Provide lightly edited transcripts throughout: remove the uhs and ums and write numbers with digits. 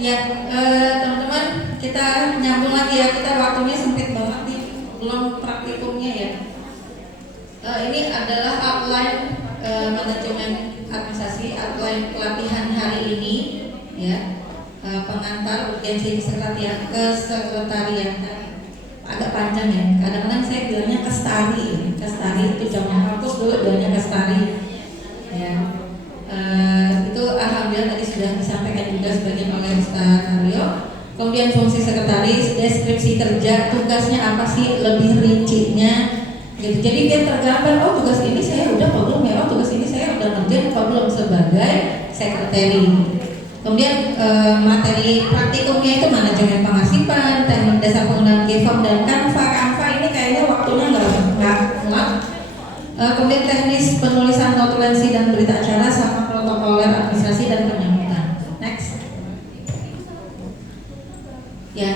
Ya, teman-teman, kita nyambung lagi ya. Kita waktunya sempit banget nih, belum praktikumnya ya. Ini adalah outline manajemen administrasi, outline pelatihan hari ini ya. Pengantar urgensi kesekretariatan agak panjang ya. Kadang-kadang saya bilangnya kestari itu zaman kampus dulu bilangnya kestari ya. Itu alhamdulillah tadi sudah disampaikan juga sebagian oleh Ustaz Aryo. Kemudian fungsi sekretaris, deskripsi kerja, tugasnya apa sih, lebih rincinya gitu. Jadi biar tergambar, oh tugas ini saya udah apa belum ya, oh tugas ini saya udah ngerjain apa belum sebagai sekretari. Kemudian materi praktikumnya itu manajemen pengasipan, teknik dasar penggunaan GFORM dan Canva ini kayaknya waktunya nggak muat. Kemudian teknis penulisan notulensi dan berita acara sama protokoler administrasi dan penyambutan. Next. Ya,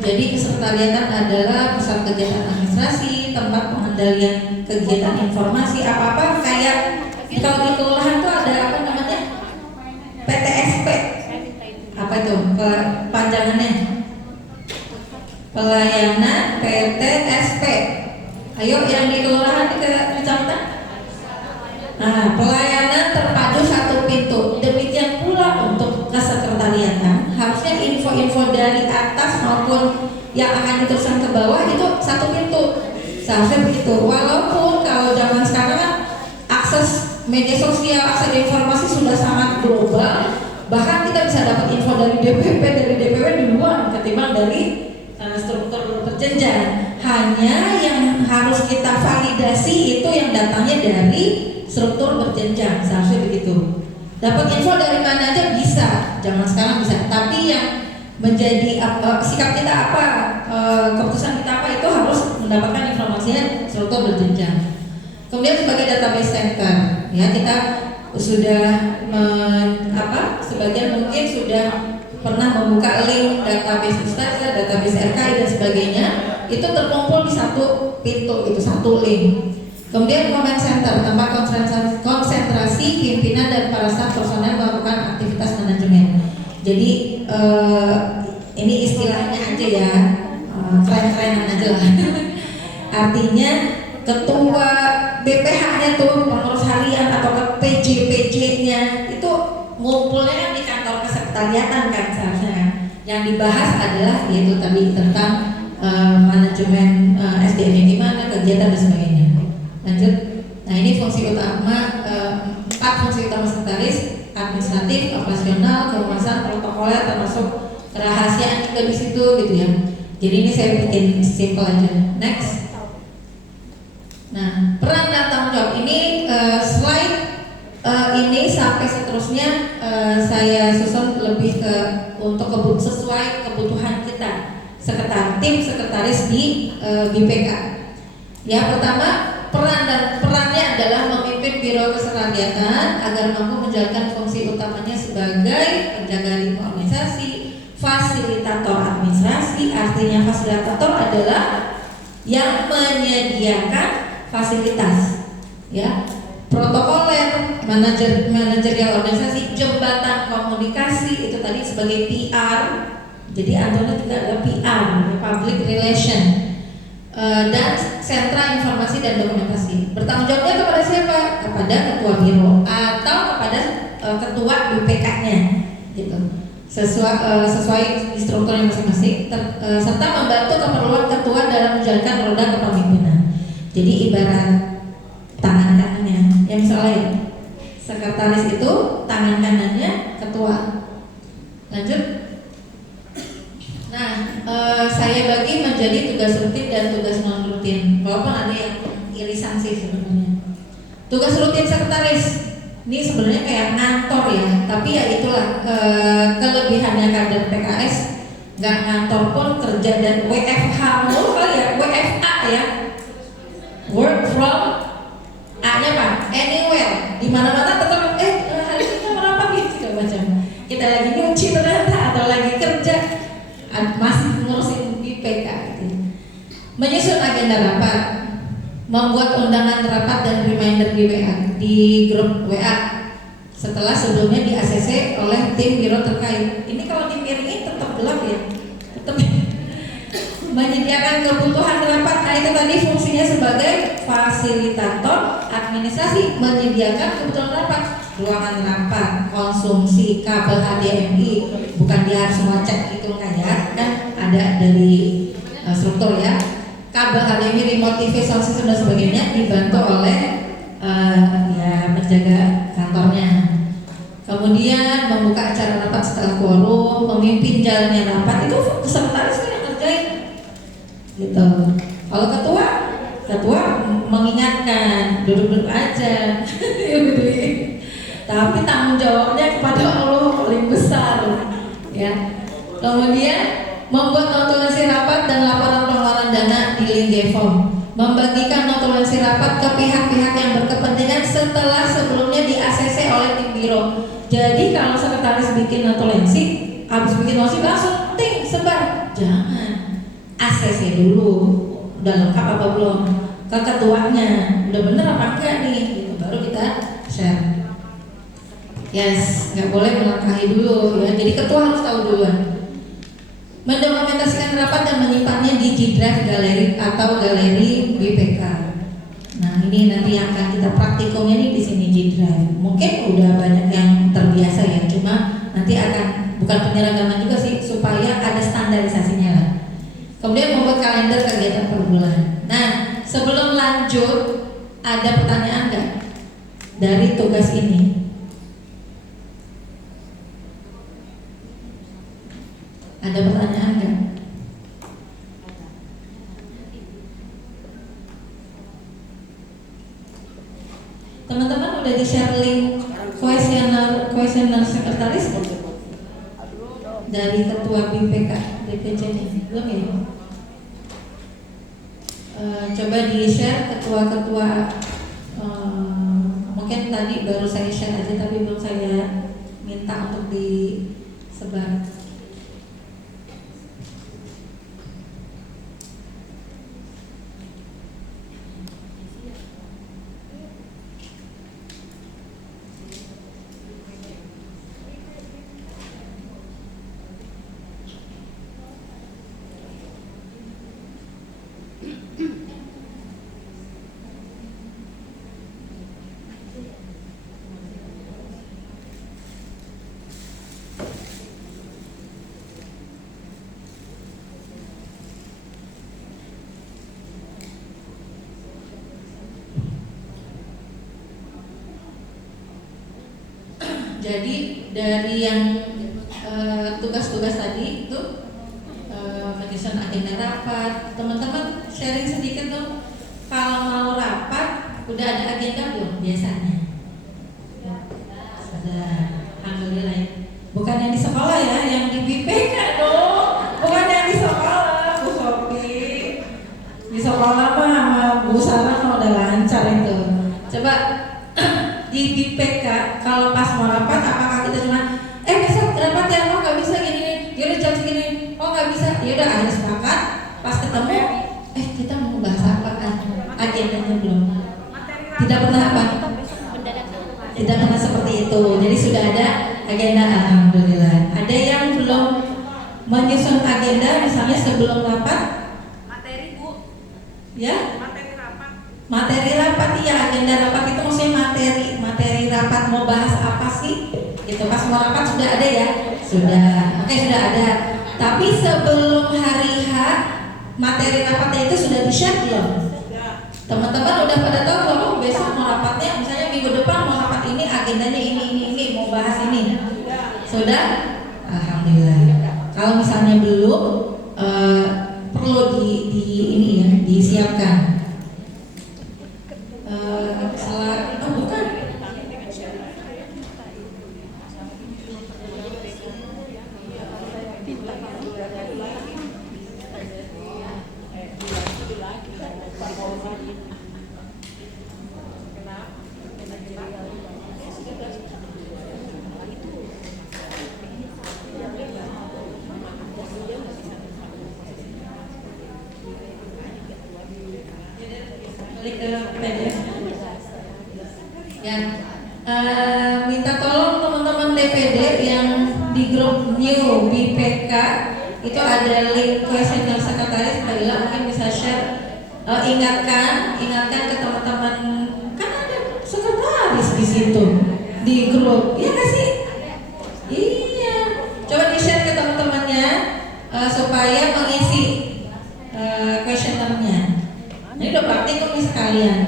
jadi kesekretariatan adalah pusat kegiatan administrasi, tempat pengendalian kegiatan informasi apa-apa kayak kalau di kelurahan tuh ada apa namanya? PTSP. Apa itu? Panjangannya? Pelayanan PTSP. Ayo yang di kelurahan di kecamatan. Nah, pelayanan terpadu satu pintu. Demikian pula untuk kesekretariatan, harusnya info-info dari atas maupun yang akan diteruskan ke bawah itu satu pintu. Seharusnya begitu. Walaupun kalau zaman sekarang kan akses media sosial, akses informasi sudah sangat global. Bahkan kita bisa dapat info dari DPW duluan ketimbang dari struktur berjenjang. Hanya yang harus kita validasi itu yang datangnya dari struktur berjenjang, seharusnya begitu. Dapat info dari mana aja bisa, zaman sekarang bisa. Tapi yang menjadi sikap kita apa, keputusan kita apa itu harus mendapatkan informasinya struktur berjenjang. Kemudian sebagai database center, ya kita sudah sebagian mungkin sudah pernah membuka link database Ustazah, database RKI dan sebagainya, itu terkumpul di satu pintu, itu satu link. Kemudian comment center, tempat konsentrasi pimpinan dan para staf personel melakukan aktivitas manajemen. Jadi ini istilahnya aja ya, keren-kerenan aja lah. Artinya ketua BPH-nya tuh, pengurus harian atau PJ-PJ-nya itu ngumpulnya kan di kantor kesekretariatan kan seharusnya kan. Yang dibahas adalah yaitu tadi tentang manajemen SDM-nya gimana, kegiatan dan sebagainya. Lanjut. Nah ini fungsi utama, 4 fungsi utama sekretaris: administratif, operasional, kehumasan, protokoler, termasuk kerahasiaan juga di situ gitu ya. Jadi ini saya bikin simple aja. Next. Nah, peran dan tanggung jawab ini slide ini sampai seterusnya saya susun lebih ke untuk sesuai kebutuhan kita tim sekretaris di GPK. Ya, pertama perannya adalah memimpin biro kesekretariatan agar mampu menjalankan fungsi utamanya sebagai penjaga ritme organisasi, fasilitator administrasi. Artinya fasilitator adalah yang menyediakan fasilitas, ya, protokoler, manajerial organisasi, jembatan komunikasi itu tadi sebagai PR. Jadi antara juga adalah PR, public relation, dan sentra informasi dan dokumentasi. Bertanggung jawabnya kepada siapa? Kepada ketua biro atau kepada ketua BPK-nya, gitu. Sesuai strukturnya masing-masing, serta membantu keperluan ketua dalam menjalankan roda kepemimpinan. Jadi ibarat tangan kanannya, yang misalnya sekretaris itu tangan kanannya ketua. Lanjut. Nah, saya bagi menjadi tugas rutin dan tugas non rutin. Walaupun ada yang irisan sih sebenarnya. Tugas rutin sekretaris ini sebenarnya kayak ngantor ya, tapi ya itulah kelebihannya kader PKS, nggak ngantor pun kerja dan WFH mulu kali ya, WFA ya. Work from A-nya apa? Anywhere, di mana-mana tetap hari ini kita merapat gitu segala macam. Kita lagi nyuci ternyata atau lagi kerja, masih ngurusin BPK gitu. Menyusun agenda rapat, membuat undangan rapat dan reminder di WA, di grup WA, setelah sebelumnya di ACC oleh tim biro terkait. Ini kalau dimiringin tetap gelap ya, tetap menyediakan kebutuhan rapat. Nah itu tadi fungsinya sebagai fasilitator administrasi, menyediakan kebutuhan rapat, ruangan rapat, konsumsi kabel HDMI, bukan dia harus ngecek itu kayak kan ada dari struktur ya, kabel HDMI, remote TV, sound system dan sebagainya, dibantu oleh ya penjaga kantornya. Kemudian membuka acara rapat setelah quorum, memimpin jalannya rapat, itu sekretaris yang ngerjain gitu. Kalau ketua mengingatkan, duduk-duduk aja tapi tanggung jawabnya kepada Allah paling besar ya. Kemudian membuat notulensi rapat dan laporan pengeluaran dana di link form, membagikan notulensi rapat ke pihak-pihak yang berkepentingan setelah sebelumnya di ACC oleh tim biro. Jadi kalau sekretaris bikin notulensi, habis bikin notulensi langsung ting sebar, jangan, ACC dulu, udah lengkap apa belum, ke ketuanya, udah bener apa enggak nih, gitu, baru kita share. Yes, nggak boleh melangkahi dulu ya. Jadi ketua harus tahu duluan. Mendokumentasikan rapat dan menyimpannya di G Drive galeri atau galeri BPK. Nah ini nanti yang akan kita praktikumnya nih di sini G Drive. Mungkin udah banyak yang terbiasa ya, cuma nanti akan bukan penyeragaman juga sih, supaya ada standarisasinya lah. Kemudian membuat kalender kegiatan per bulan. Nah sebelum lanjut, ada pertanyaan nggak dari tugas ini? Ada pertanyaan nggak? Teman-teman udah di-share link kuesioner sekretaris dari ketua BPK DPC-nya? Belum ya? Coba di-share ketua-ketua, mungkin tadi baru saya share aja tapi belum saya minta untuk disebar. Jadi dari yang tugas-tugas tadi itu menyusun agenda rapat, teman-teman sharing sedikit dong. Kalau mau rapat udah ada agenda belum biasanya? Sudah, alhamdulillah. Bukan yang di sekolah ya, yang di BPK dong. Bukan yang di sekolah, Bu Sofi. Di sekolah mah sama Bu Sarah mah udah lancar itu. Coba di BPK kalau pas mau rapat, apakah kita cuma besok rapat ya, oh nggak bisa gini, yaudah jam segini, oh nggak bisa, yaudah akhirnya sepakat, pas ketemu kita mau bahas apa kan, agendanya belum, tidak pernah apa, tidak pernah seperti itu. Jadi sudah ada agenda, alhamdulillah. Ada yang belum menyusun agenda, misalnya sebelum rapat, materi Bu, ya, materi rapat iya, agenda rapat itu maksudnya materi rapat mau bahas apa sih? Gitu, pas mau rapat sudah ada ya? Sudah, oke sudah ada. Tapi sebelum hari H, materi rapatnya itu sudah di-share belum? Teman-teman udah pada tahu kalau besok mau rapatnya, misalnya minggu depan mau rapat ini, agendanya ini, mau bahas ini. Sudah? Alhamdulillah. Kalau misalnya belum, perlu ini ya, disiapkan. Bukan. Balik ke PDF. Ya, minta tolong CD yang di grup New BPK itu ada link kuesioner sekretaris. Mbak Ila mungkin bisa share. Ingatkan ke teman-teman, kan ada sekretaris di situ di grup, ya nggak sih? Iya, coba di share ke teman-temannya supaya mengisi kuesionernya. Ini udah praktik nih sekalian.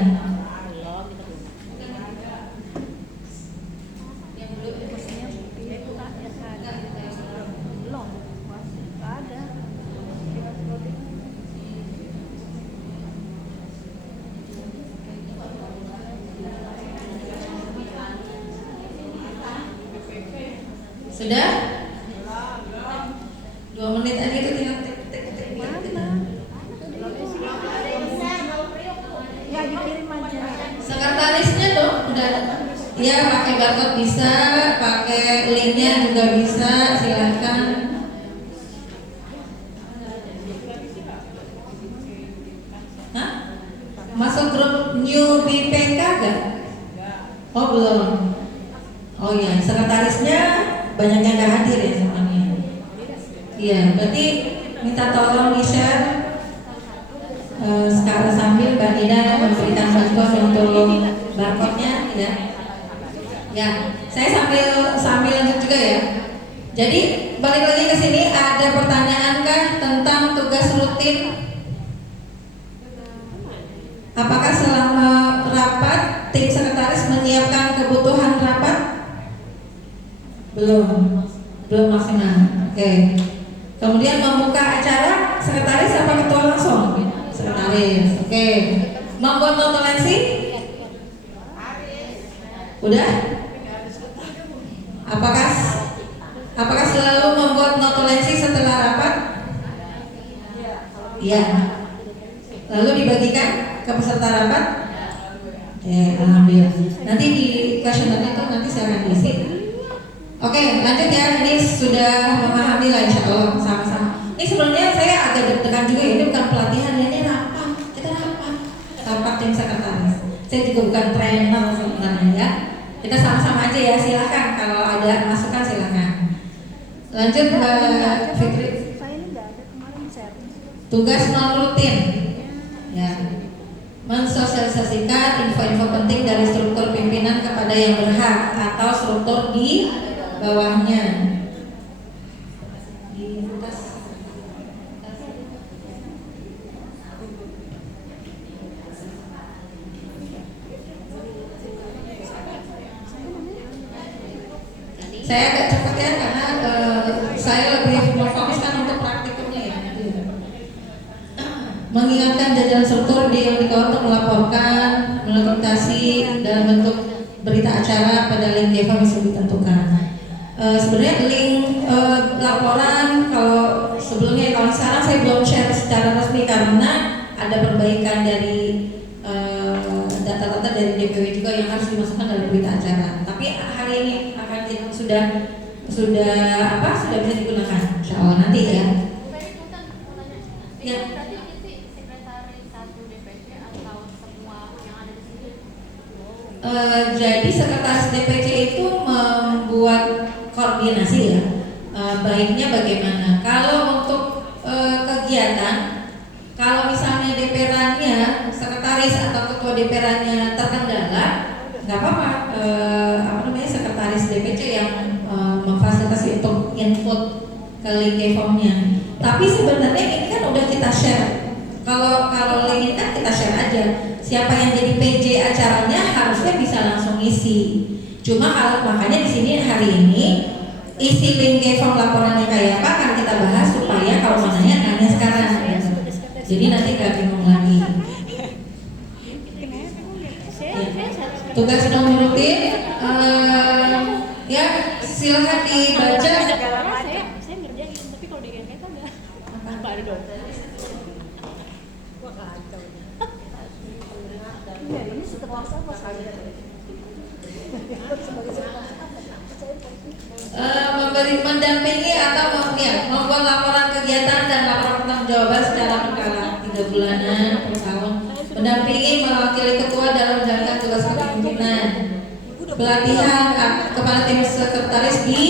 Sudah? 2 menit aja itu tinggal tik. Sekretarisnya dong, udah. Ya pakai barcode bisa, pakai linknya juga bisa, silahkan. Hah? Masuk grup New BPK gak? Oh belum. Oh iya, sekretarisnya banyak yang gak hadir ya semuanya. Iya, berarti minta tolong di-share sekarang sambil Mbak Nida memberikan bantuan untuk barcode-nya ya. Ya, saya sambil lanjut juga ya. Jadi balik lagi ke sini, ada pertanyaan kah tentang tugas rutin? Apakah selama rapat tim sekretaris menyiapkan kebutuhan rapat? Belum maksimal. Oke. Kemudian membuka acara sekretaris apa ketua langsung? Sekretaris. Oke. Membuat notulensi? Udah? Apakah selalu membuat notulensi setelah rapat? Iya. Lalu dibagikan ke peserta rapat? Alhamdulillah. Nanti di kuesioner itu nanti saya akan isi. Oke, lanjut ya. Ini sudah memahami lah insya Allah sama-sama. Ini sebenarnya saya agak deg-degan juga. Ini bukan pelatihan, ini rapat. Kita rapat tim sekretaris. Saya juga bukan trainer sebenarnya ya. Kita sama-sama aja ya. Silakan kalau ada masukan silakan. Lanjut Mbak Fitri. Tugas non rutin. Ya. Mensosialisasikan info-info penting dari struktur pimpinan kepada yang berhak atau struktur di bawahnya. Di atas. Saya agak cepat ya karena saya lebih memfokuskan untuk praktikumnya ya. Mengingatkan jajaran struktur yang dikawal untuk melaporkan, melakukan dalam bentuk berita acara pada link DEVA bisa ditentukan. Sebenarnya link laporan kalau sebelumnya, kalau sekarang saya belum share secara resmi karena ada perbaikan dari data-data dari DPW juga yang harus dimasukkan dalam berita acara. Tapi hari ini akan sudah bisa digunakan, insya Allah nanti ya. Ya. Jadi sekretaris DPC itu membuat koordinasi ya, baiknya bagaimana. Kalau untuk kegiatan, kalau misalnya DPR-nya, sekretaris atau ketua DPR-nya terkendala, nggak apa-apa. Sekretaris DPC yang memfasilitasi untuk input ke link form-nya. Tapi sebenarnya ini kan udah kita share. Kalau link ini kan kita share aja. Siapa yang jadi PJ acaranya harusnya bisa langsung isi. Cuma kalau makanya di sini hari ini isi link form laporannya kayak apa kan kita bahas supaya kalau mau nanya sekarang. Jadi nanti nggak bingung lagi. Ya. Tugas non rutin, ya silakan dibaca. Saya ngerjain, tapi kalau di GMK itu nggak ada dong. Ini setelah apa saya? Mendampingi atau membuat laporan kegiatan dan laporan pertanggungjawaban secara berkala 3 bulanan per tahun. Mendampingi mewakili ketua dalam menjalankan tugas kepemimpinan. pelatihan kepala tim sekretaris di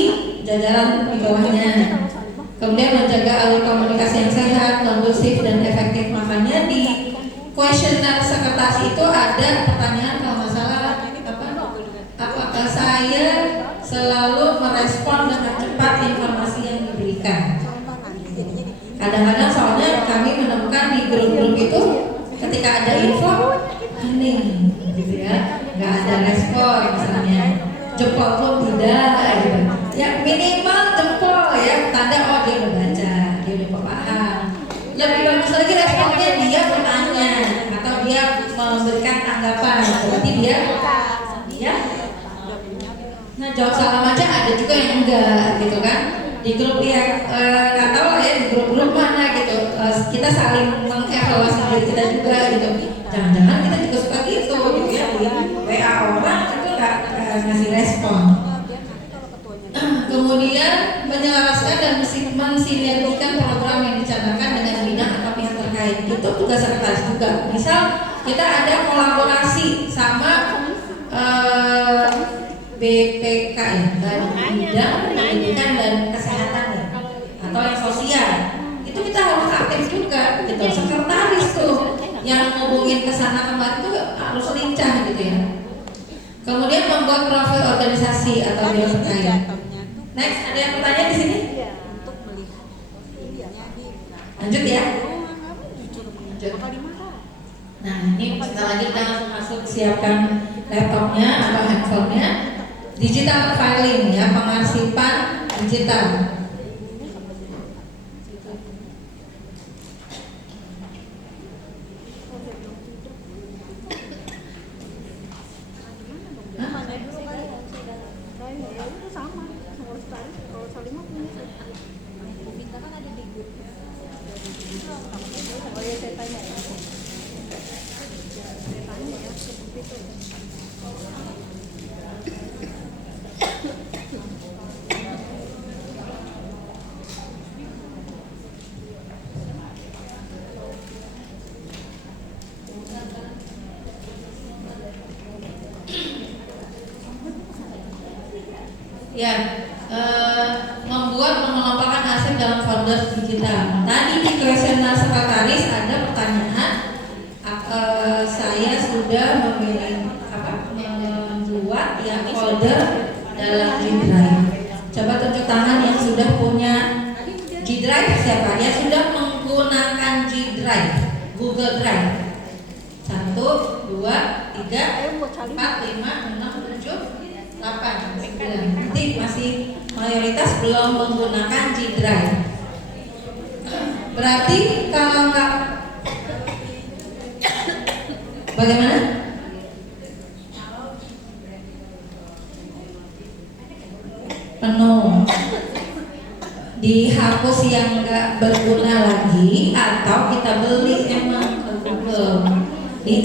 jajaran di bawahnya. Kemudian menjaga alur komunikasi yang sehat, kondusif dan efektif. Makanya di kuesioner sekretaris itu ada pertanyaan kalau nggak salah apakah saya selalu merespon dengan cepat informasi yang diberikan. Kadang-kadang soalnya kami menemukan di grup-grup itu ketika ada info hening gitu ya, nggak ada respon misalnya, jempol pun tidak gitu. Ya minimal jempol ya, tanda oh dia udah baca, dia udah paham. Lebih bagus lagi responnya dia bertanya atau dia memberikan tanggapan, berarti dia ya. Nah jawab salam aja ada juga yang enggak gitu kan. Di grup ya nggak tahu lah ya di grup-grup mana gitu, kita saling mengevaluasi diri kita juga gitu. Jangan-jangan kita juga suka gitu ya, di WA orang itu nggak ngasih respon. Kemudian menyelaraskan dan mensinergikan program yang dicanangkan dengan bidang atau pihak terkait, itu tugas sekretaris juga. Misal kita ada kolaborasi sama BPK ya, bidang pendidikan dan kesehatan ya, atau yang sosial, itu kita harus aktif juga gitu. Sekretaris tuh yang ngomongin kesana kemari itu harus lincah gitu ya. Kemudian membuat profil organisasi atau bidang terkait. Next, ada yang bertanya di sini? Lanjut ya. Lanjut. Nah ini sebentar lagi kita langsung masuk, siapkan laptopnya atau handphonenya. Digital filing ya, pengarsipan digital. Ya, membuat mengelompokkan aset dalam folder digital. Tadi di kuesioner sekretaris ada pertanyaan, saya sudah membuat ya folder dalam G Drive. Coba tunjuk tangan yang sudah punya G Drive, siapa? Yang sudah menggunakan G Drive, Google Drive. 1, 2, 3, 4, 5, 6, 7, 8, 9. Nanti masih mayoritas belum menggunakan G Drive. Berarti kalau nggak, bagaimana? Penuh. Dihapus yang nggak berguna lagi atau kita beli emang ke Google. Di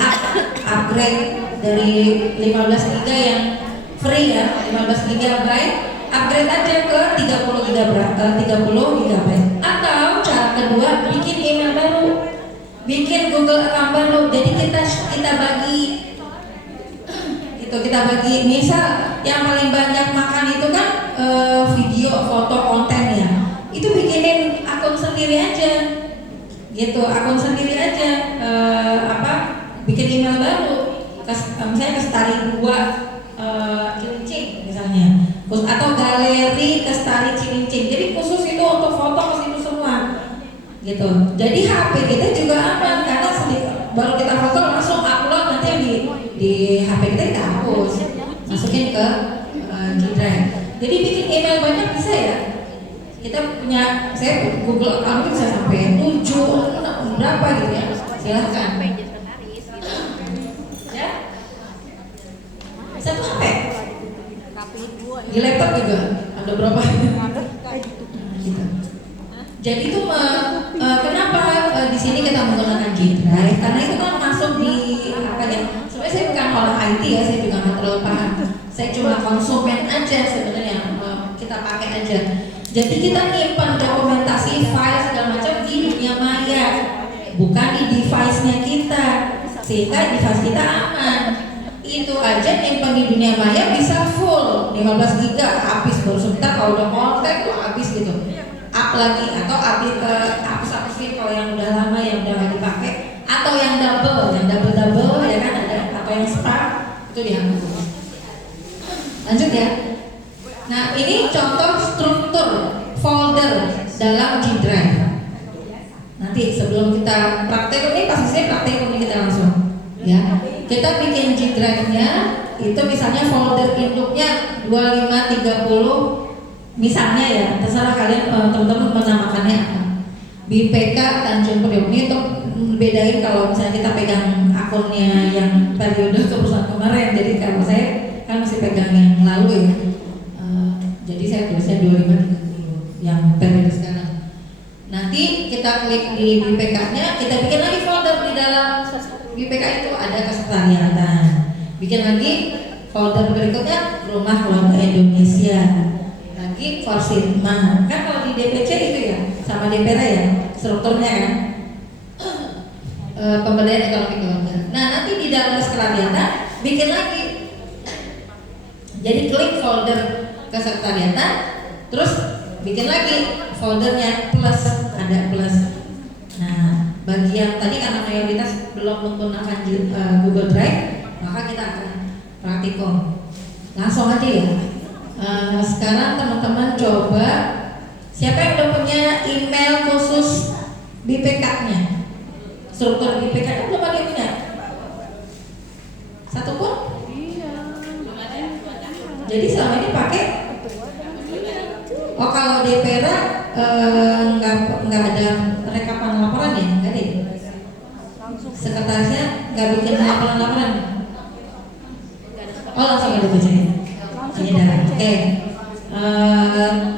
upgrade dari 15 GB yang free ya, 15 GB, upgrade aja ke 30 GB. Atau cara kedua, bikin email baru, bikin Google account baru. Jadi kita bagi itu, kita bagi. Misal yang paling banyak makan itu kan video, foto, konten ya. Itu bikinin akun sendiri aja, gitu. Akun sendiri aja, bikin email baru. Misalnya Kestari 2 Cilincing misalnya, atau galeri Kestari Cilincing. Jadi khusus itu untuk foto ke situ semua, gitu. Jadi HP kita juga aman karena baru kita foto langsung upload, nanti di HP kita hapus, masukin ke G Drive. Jadi bikin email banyak bisa ya. Kita punya, saya Google account bisa sampai 7 berapa gitu ya. Silahkan. Satu HP di laptop juga ada berapa? Gitu. Jadi itu kenapa di sini kita menggunakan G Drive? Karena itu kan masuk di apa ya? Sebenarnya saya bukan orang IT ya, saya juga nggak terlalu paham. Saya cuma konsumen aja sebenarnya, kita pakai aja. Jadi kita nyimpan dokumentasi, file segala macam di dunia maya, bukan di device-nya kita, sehingga device kita aman. itu aja nyimpan di dunia maya bisa full 15 giga habis, baru sebentar kalau udah kontak tuh habis gitu. Up lagi atau hapus-hapusin kalau yang udah lama yang udah nggak dipakai, atau yang double ya kan ada, atau yang spam itu dihapus. Lanjut ya. Nah ini contoh struktur folder dalam G Drive. Nanti sebelum kita praktek ini pasti saya praktek ini kita langsung ya. Kita bikin G Drive-nya itu misalnya folder induknya 2530 misalnya ya, terserah kalian teman-teman menamakannya apa. BPK Tanjung Priok ini untuk bedain kalau misalnya kita pegang akunnya yang periode keperusahaan kemarin. Jadi kalau saya kan masih pegang yang lalu ya, jadi saya tulisnya 2530 yang periode sekarang. Nanti kita klik di BPK-nya, kita bikin lagi folder di dalam BPK itu ada kesekretariatan. Bikin lagi folder berikutnya Rumah Keluarga Indonesia. Lagi Forsitma. Kan kalau di DPC itu ya sama DPR ya strukturnya kan. Pemberdayaan ekonomi keluarga. Nah nanti di dalam kesekretariatan bikin lagi. Jadi klik folder kesekretariatan, terus bikin lagi foldernya plus, ada plus. Nah bagi yang tadi karena mayoritas belum menggunakan Google Drive, maka kita akan praktikum langsung aja ya. Sekarang teman-teman coba, siapa yang udah punya email khusus BPK-nya? Struktur BPK-nya belum ada yang punya? Satu pun? Jadi selama ini pakai? Oh kalau DPR nggak ada rekapan laporan ya? Nggak ada. Sekretarisnya nggak bikin laporan. Oh langsung ada bacanya. Oke.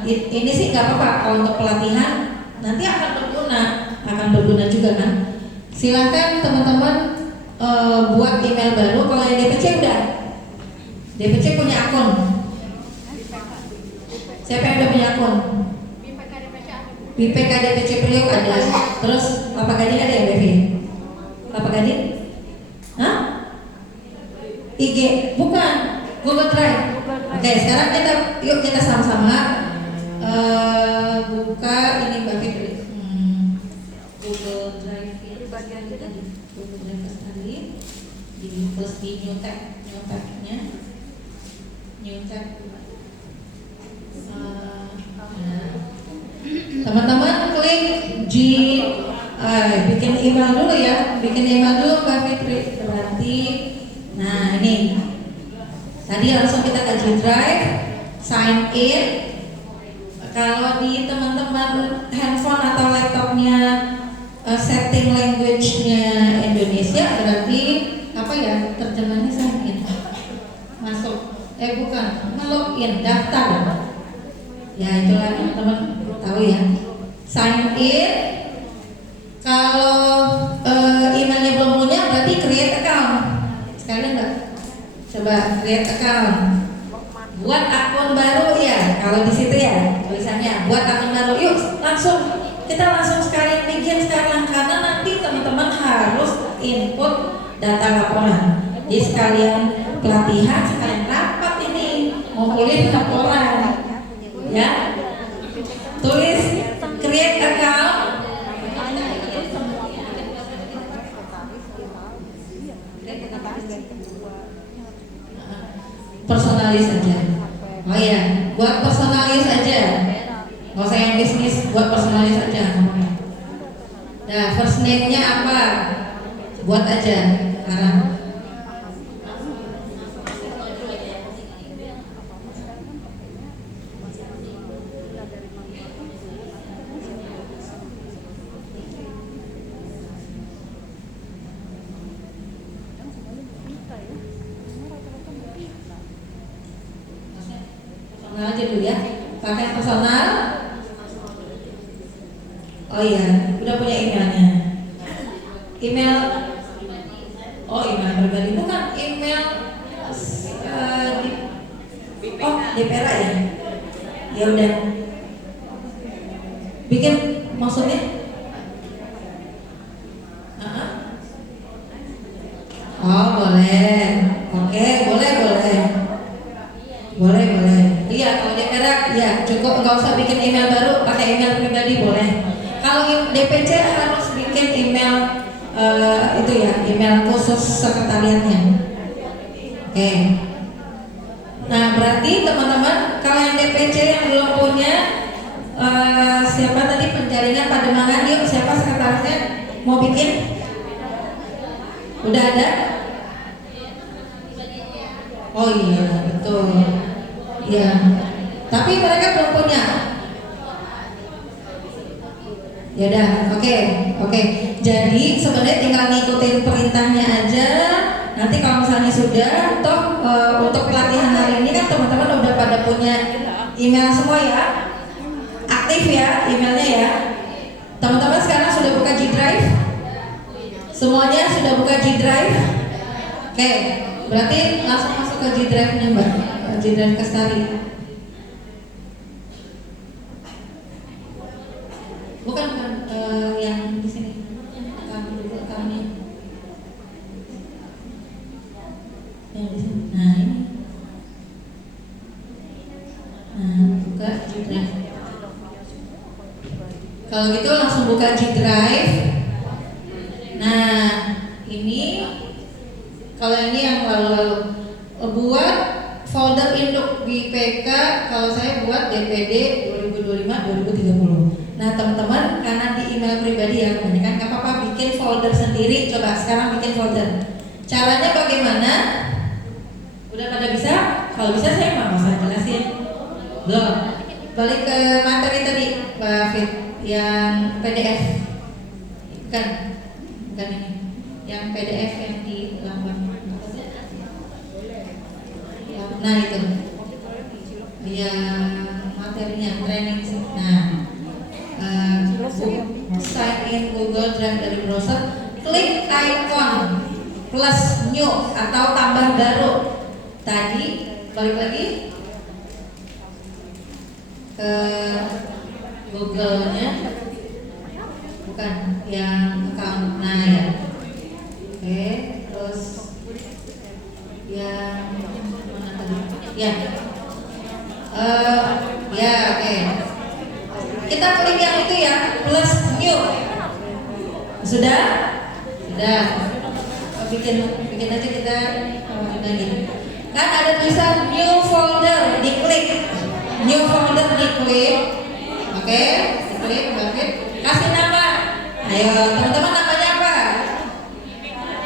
Ini sih nggak apa-apa kalau untuk pelatihan nanti akan berguna juga kan. Silakan teman-teman buat email baru. Kalau yang DPC udah, DPC punya akun. Siapa yang udah punya akun? BPK DPC Priok ada. Terus Bapak Gading ada ya Bevi? Bapak Gading? Hah? IG? Bukan. Google Drive. Oke, sekarang kita sama-sama buka ini Mbak Fitri. Google Drive ini bagian tadi. Google Drive tadi di plus di new tab-nya. New tab. Teman-teman klik bikin email dulu ya. Bikin email dulu Mbak Fitri. Berarti nah ini tadi langsung kita ke G Drive, sign in. Kalau di teman-teman handphone atau laptopnya setting language-nya Indonesia, berarti apa ya terjemahnya sign in. Masuk, bukan, login, daftar. Ya itulah teman-teman tahu ya. Sign in. Kalau emailnya belum punya, berarti create account. Sekalian enggak? Coba create account, buat akun baru ya. Kalau di situ ya tulisannya buat akun baru. Yuk kita langsung sekalian bikin sekarang karena nanti teman-teman harus input data laporan. Jadi sekalian pelatihan, sekalian rapat ini ngumpulin laporan. Ya, tulis create account. Personalis aja. Oh iya, buat personalis aja. Nggak usah yang bisnis, buat personalis aja. Nah, first name-nya apa? Buat aja sekarang. Aja dulu ya, pakai personal. Oh iya, udah punya emailnya. Email, oh email pribadi bukan email DPR ya. Ya udah, bikin maksudnya. Oh boleh, oke. nggak usah bikin email baru, pakai email pribadi boleh. Kalau DPC harus bikin email itu ya, email khusus sekretariatnya. Oke. Nah berarti teman-teman kalau yang DPC yang belum punya siapa tadi penjaringan Pademangan, yuk siapa sekretariatnya mau bikin? Udah ada? Oh iya betul. Ya. Tapi mereka belum punya. Ya udah, oke. Jadi sebenarnya tinggal ngikutin perintahnya aja. Nanti kalau misalnya sudah, toh untuk pelatihan hari ini kan teman-teman udah pada punya email semua ya, aktif ya emailnya ya. Teman-teman sekarang sudah buka G Drive? Semuanya sudah buka G Drive? Oke, berarti langsung masuk ke G Drive-nya Mbak, G Drive Kestari. Bukan yang di sini. Kami. Yang di sini. Nah ini. Nah buka G Drive. Kalau gitu langsung buka G Drive. Nah ini kalau ini yang lalu-lalu buat folder induk BPK. Kalau saya buat DPD 2025-2030. Nah teman-teman karena di email pribadi ya kebanyakan nggak apa-apa bikin folder sendiri. Coba sekarang bikin folder. Caranya bagaimana? Udah pada bisa? Kalau bisa saya nggak usah jelasin. Belum. Balik ke materi tadi Mbak Fit yang PDF. Bukan ini. Yang PDF yang di lambang. Nah itu. Yang materinya training. Nah. Sign in Google Drive dari browser, klik icon plus new atau tambah baru. Tadi balik lagi ke Google-nya, bukan yang account. Nah ya, oke, terus yang mana tadi? Ya, ya oke. Kita klik yang itu ya, plus new. Sudah? Sudah. Bikin aja kita lagi. Kan ada tulisan new folder, diklik. New folder diklik. Oke, diklik, bangkit. Kasih nama. Ayo, teman-teman namanya apa?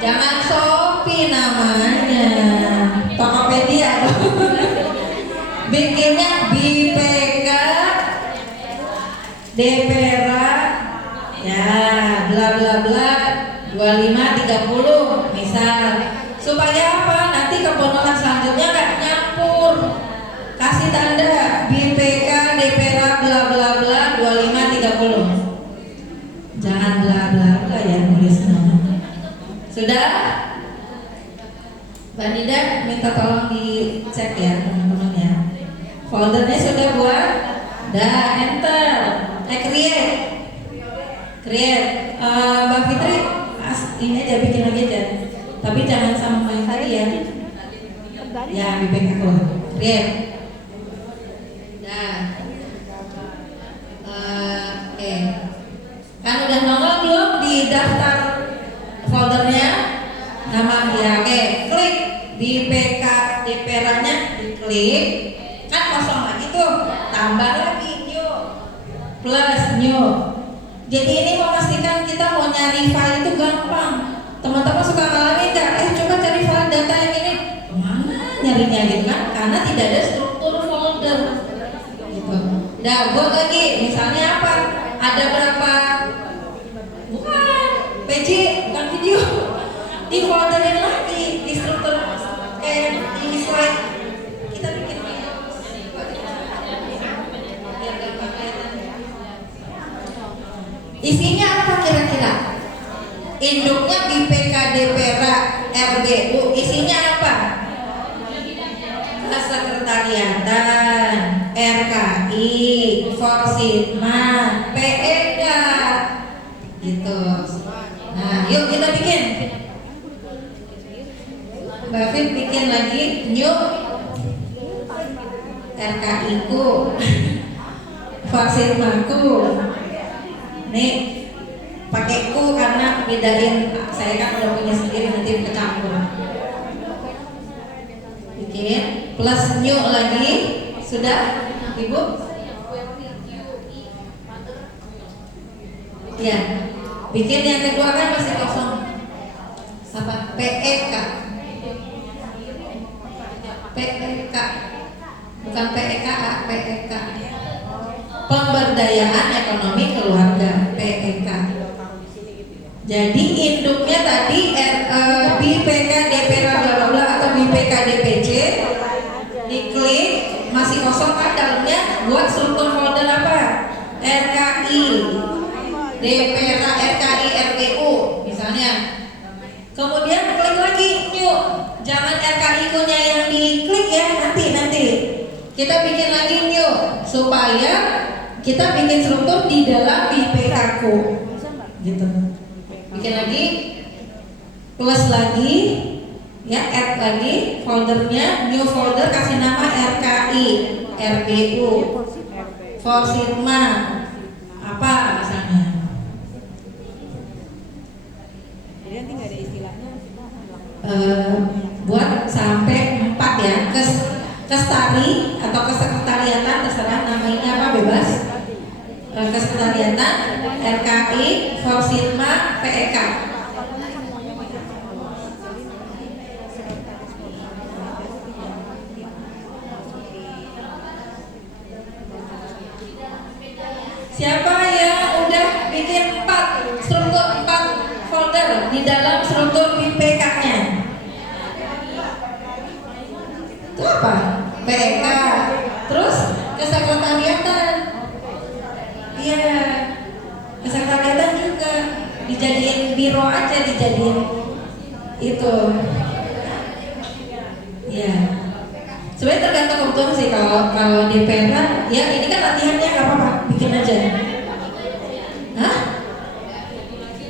Jangan Shopee namanya. Tokopedia. Bikinnya BPK DPRA ya bla bla bla 2530 misal, supaya apa nanti keponakan selanjutnya nggak nyampur. Kasih tanda BPK DPRA bla bla bla 2530. Jangan bla bla bla ya nulis nama. Sudah? Mbak Nida minta tolong dicek ya teman-teman ya. Foldernya sudah buat? Dah, enter. Create. Mbak Fitri, ini aja bikin lagi aja. Tapi jangan sama yang tadi ya. Ya, BPK aku. Create. Nah, oke. Kan udah nongol belum di daftar foldernya? Nama ya, oke. Klik BPK DPR-nya, diklik. Kan kosong lagi tuh. Tambah lagi new. Plus new. Jadi ini memastikan kita mau nyari file itu gampang. Teman-teman suka ngalamin nggak? Coba cari file data yang ini. Kemana nyarinya gitu kan? Karena tidak ada struktur folder. Gitu. Nah, buat lagi. Misalnya apa? Ada berapa? Bukan PJ, bukan video. Di folderin lagi di struktur di slide. Kita bikin video. Isinya apa kira-kira? Induknya BPK DPRA RBU. Isinya apa? Kesekretariatan, RKI, Forsitma, PEK, gitu. Nah, yuk kita bikin. Mbak Fit bikin lagi new RKI ku. Forsitmaku. Nih pakai ku karena bedain, saya kan udah punya sendiri, nanti kecampur. Bikin plus new lagi, sudah Ibu? Ya, bikin yang kedua kan masih kosong. Apa? PEK. PEK. Bukan PEKA, PEK. Pemberdayaan ekonomi keluarga, PEK. Jadi induknya tadi BPK DPRA bla bla bla atau BPK DPC. Diklik, masih kosong kan dalamnya, buat struktur folder apa? RKI, DPRA, RKI, RPU misalnya. Kemudian klik lagi new, jangan RKI-nya yang diklik ya, nanti kita bikin lagi new supaya kita bikin struktur di dalam BPK-ku gitu. Bikin lagi plus lagi ya, add lagi foldernya, new folder, kasih nama RKI, RPU, Forsitma apa misalnya. Jadi nanti nggak ada istilahnya. Buat sampai 4 ya, kestari atau kesekretariatan, terserah namanya apa, bebas. Kesekretariatan, RKI, Forsitma, PEK. Siapa yang udah bikin 4 struktur, 4 folder di dalam struktur BPK-nya? Itu apa? PEK. Terus kesekretariatan. Iya, kesekretariatan juga dijadiin biro aja, dijadiin itu. Iya. Sebenarnya tergantung kebutuhan sih, kalau DPR ya ini kan latihannya nggak apa-apa, bikin aja. Hah?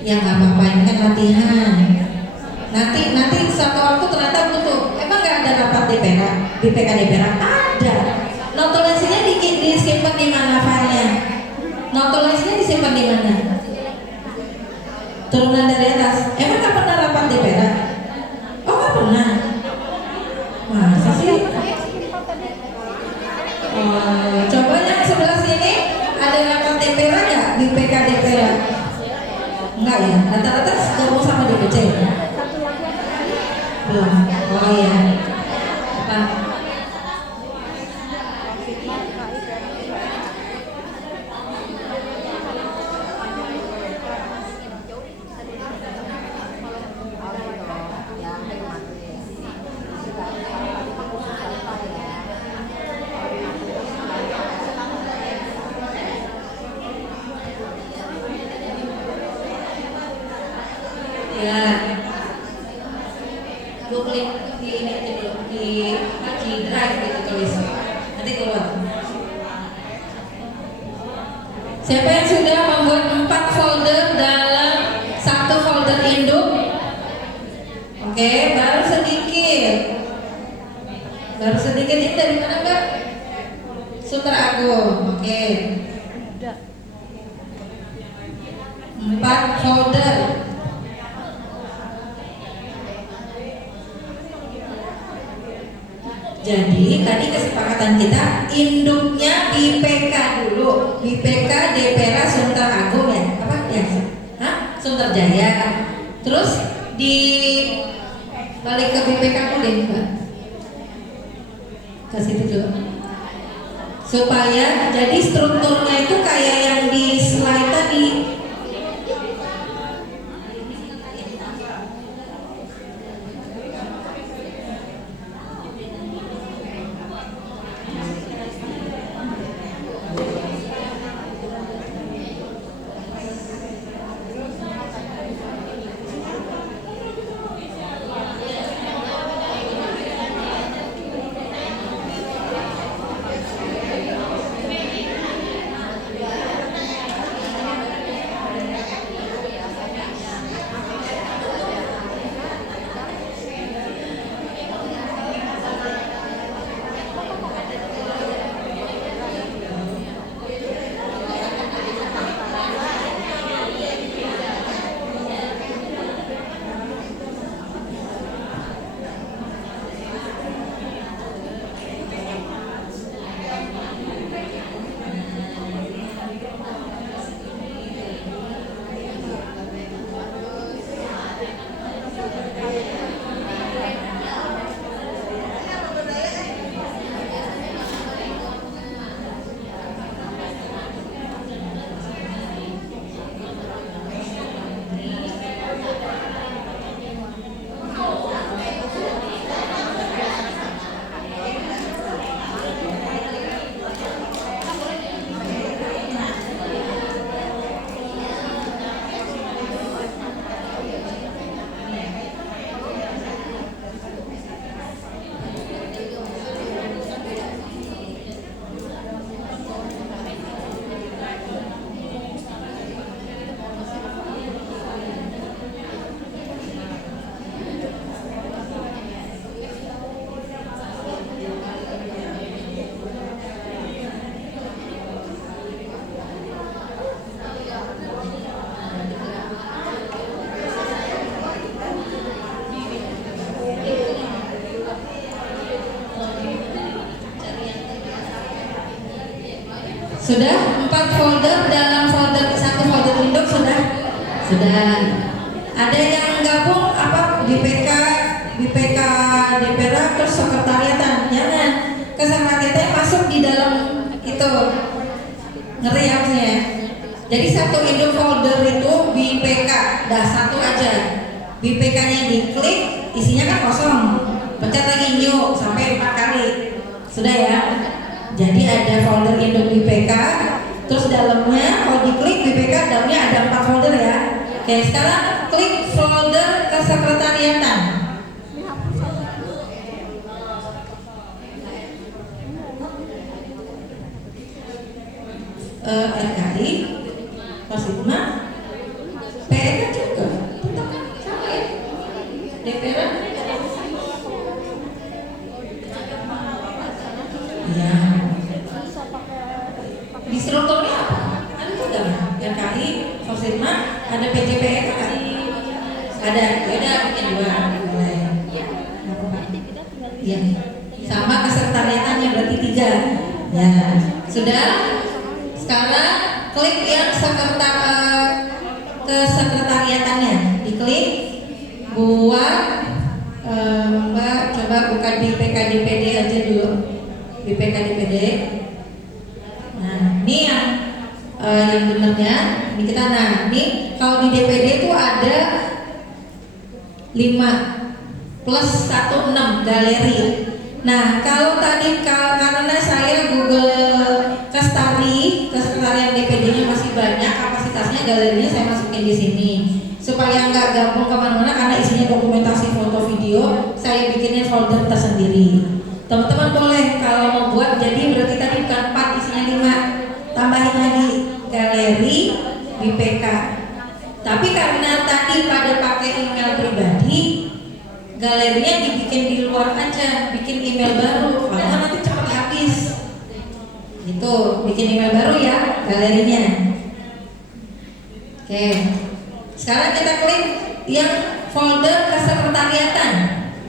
Ya nggak apa-apa, ini kan latihan. Nanti suatu waktu ternyata butuh. Emang nggak ada rapat DPR, BPK DPR? Ada. Notulasinya disimpan di mana filenya? Notulasinya disimpan di mana? Turunan dari atas. Emang nggak pernah rapat DPR? Oh nggak pernah. Masa sih? Coba yang sebelah sini ada rapat DPR nggak? BPK DPR? Enggak ya? Rata-rata ketemu sama DPC. Belum. Oh iya. Apa? Ya, gue klik di ini aja dulu, di drive gitu tulis, nanti keluar. Siapa yang sudah membuat 4 folder dalam 1 folder induk? Oke, baru sedikit. Ini dari mana Mbak? Sutra Agung. Oke. 4 folder. Jadi tadi kesepakatan kita induknya BPK dulu, BPK DPRA Sunter Agung ya, apa ya? Hah? Sunter Jaya. Terus di balik ke BPK deh Mbak. Kasih itu juga. Supaya jadi strukturnya itu kayak yang di slide tadi. Sudah 4 folder dalam folder satu folder induk sudah. Ada yang gabung apa BPK DPR terus sekretariatan. Jangan, kesekretariatan masuk di dalam itu. Ngeri ya maksudnya. Jadi satu induk folder itu BPK, dah satu aja. BPK-nya diklik, isinya kan kosong. Pencet lagi new sampai 4 kali. Sudah ya. Jadi ada folder induk BPK, terus dalamnya kalau diklik BPK dalamnya ada 4 folder ya. Oke, sekarang klik folder kesekretariatan. RKI, Pasifma, PRK juga, tetap kan sama ya. DPR, ya. Di strukturnya apa? Ada juga RKI, Pasifma, ada PJPR kan? Ada, beda bikin 2, boleh. Ya, sama kesekretariatannya berarti 3. Ya, sudah. Sekarang klik yang kesekretariatannya, diklik, buat Mbak coba buka BPK DPD aja dulu, BPK DPD. Nah, ini yang benernya, ini kita ini kalau di DPD itu ada 5 plus 1 6 galeri. Nah, kalau tadi karena saya Google kesekretarian DPD-nya masih banyak, kapasitasnya galerinya saya masukin di sini supaya nggak gabung kemana-mana karena isinya dokumentasi foto video. Saya bikinin folder tersendiri. Teman-teman boleh kalau mau buat, jadi berarti tadi bukan 4 isinya 5, tambahin lagi galeri BPK. Tapi karena tadi pada pakai email pribadi, galerinya dibikin di luar aja, bikin email baru, karena nanti cepat habis. Itu bikin email baru ya galerinya. Oke, sekarang kita klik yang folder kesekretariatan.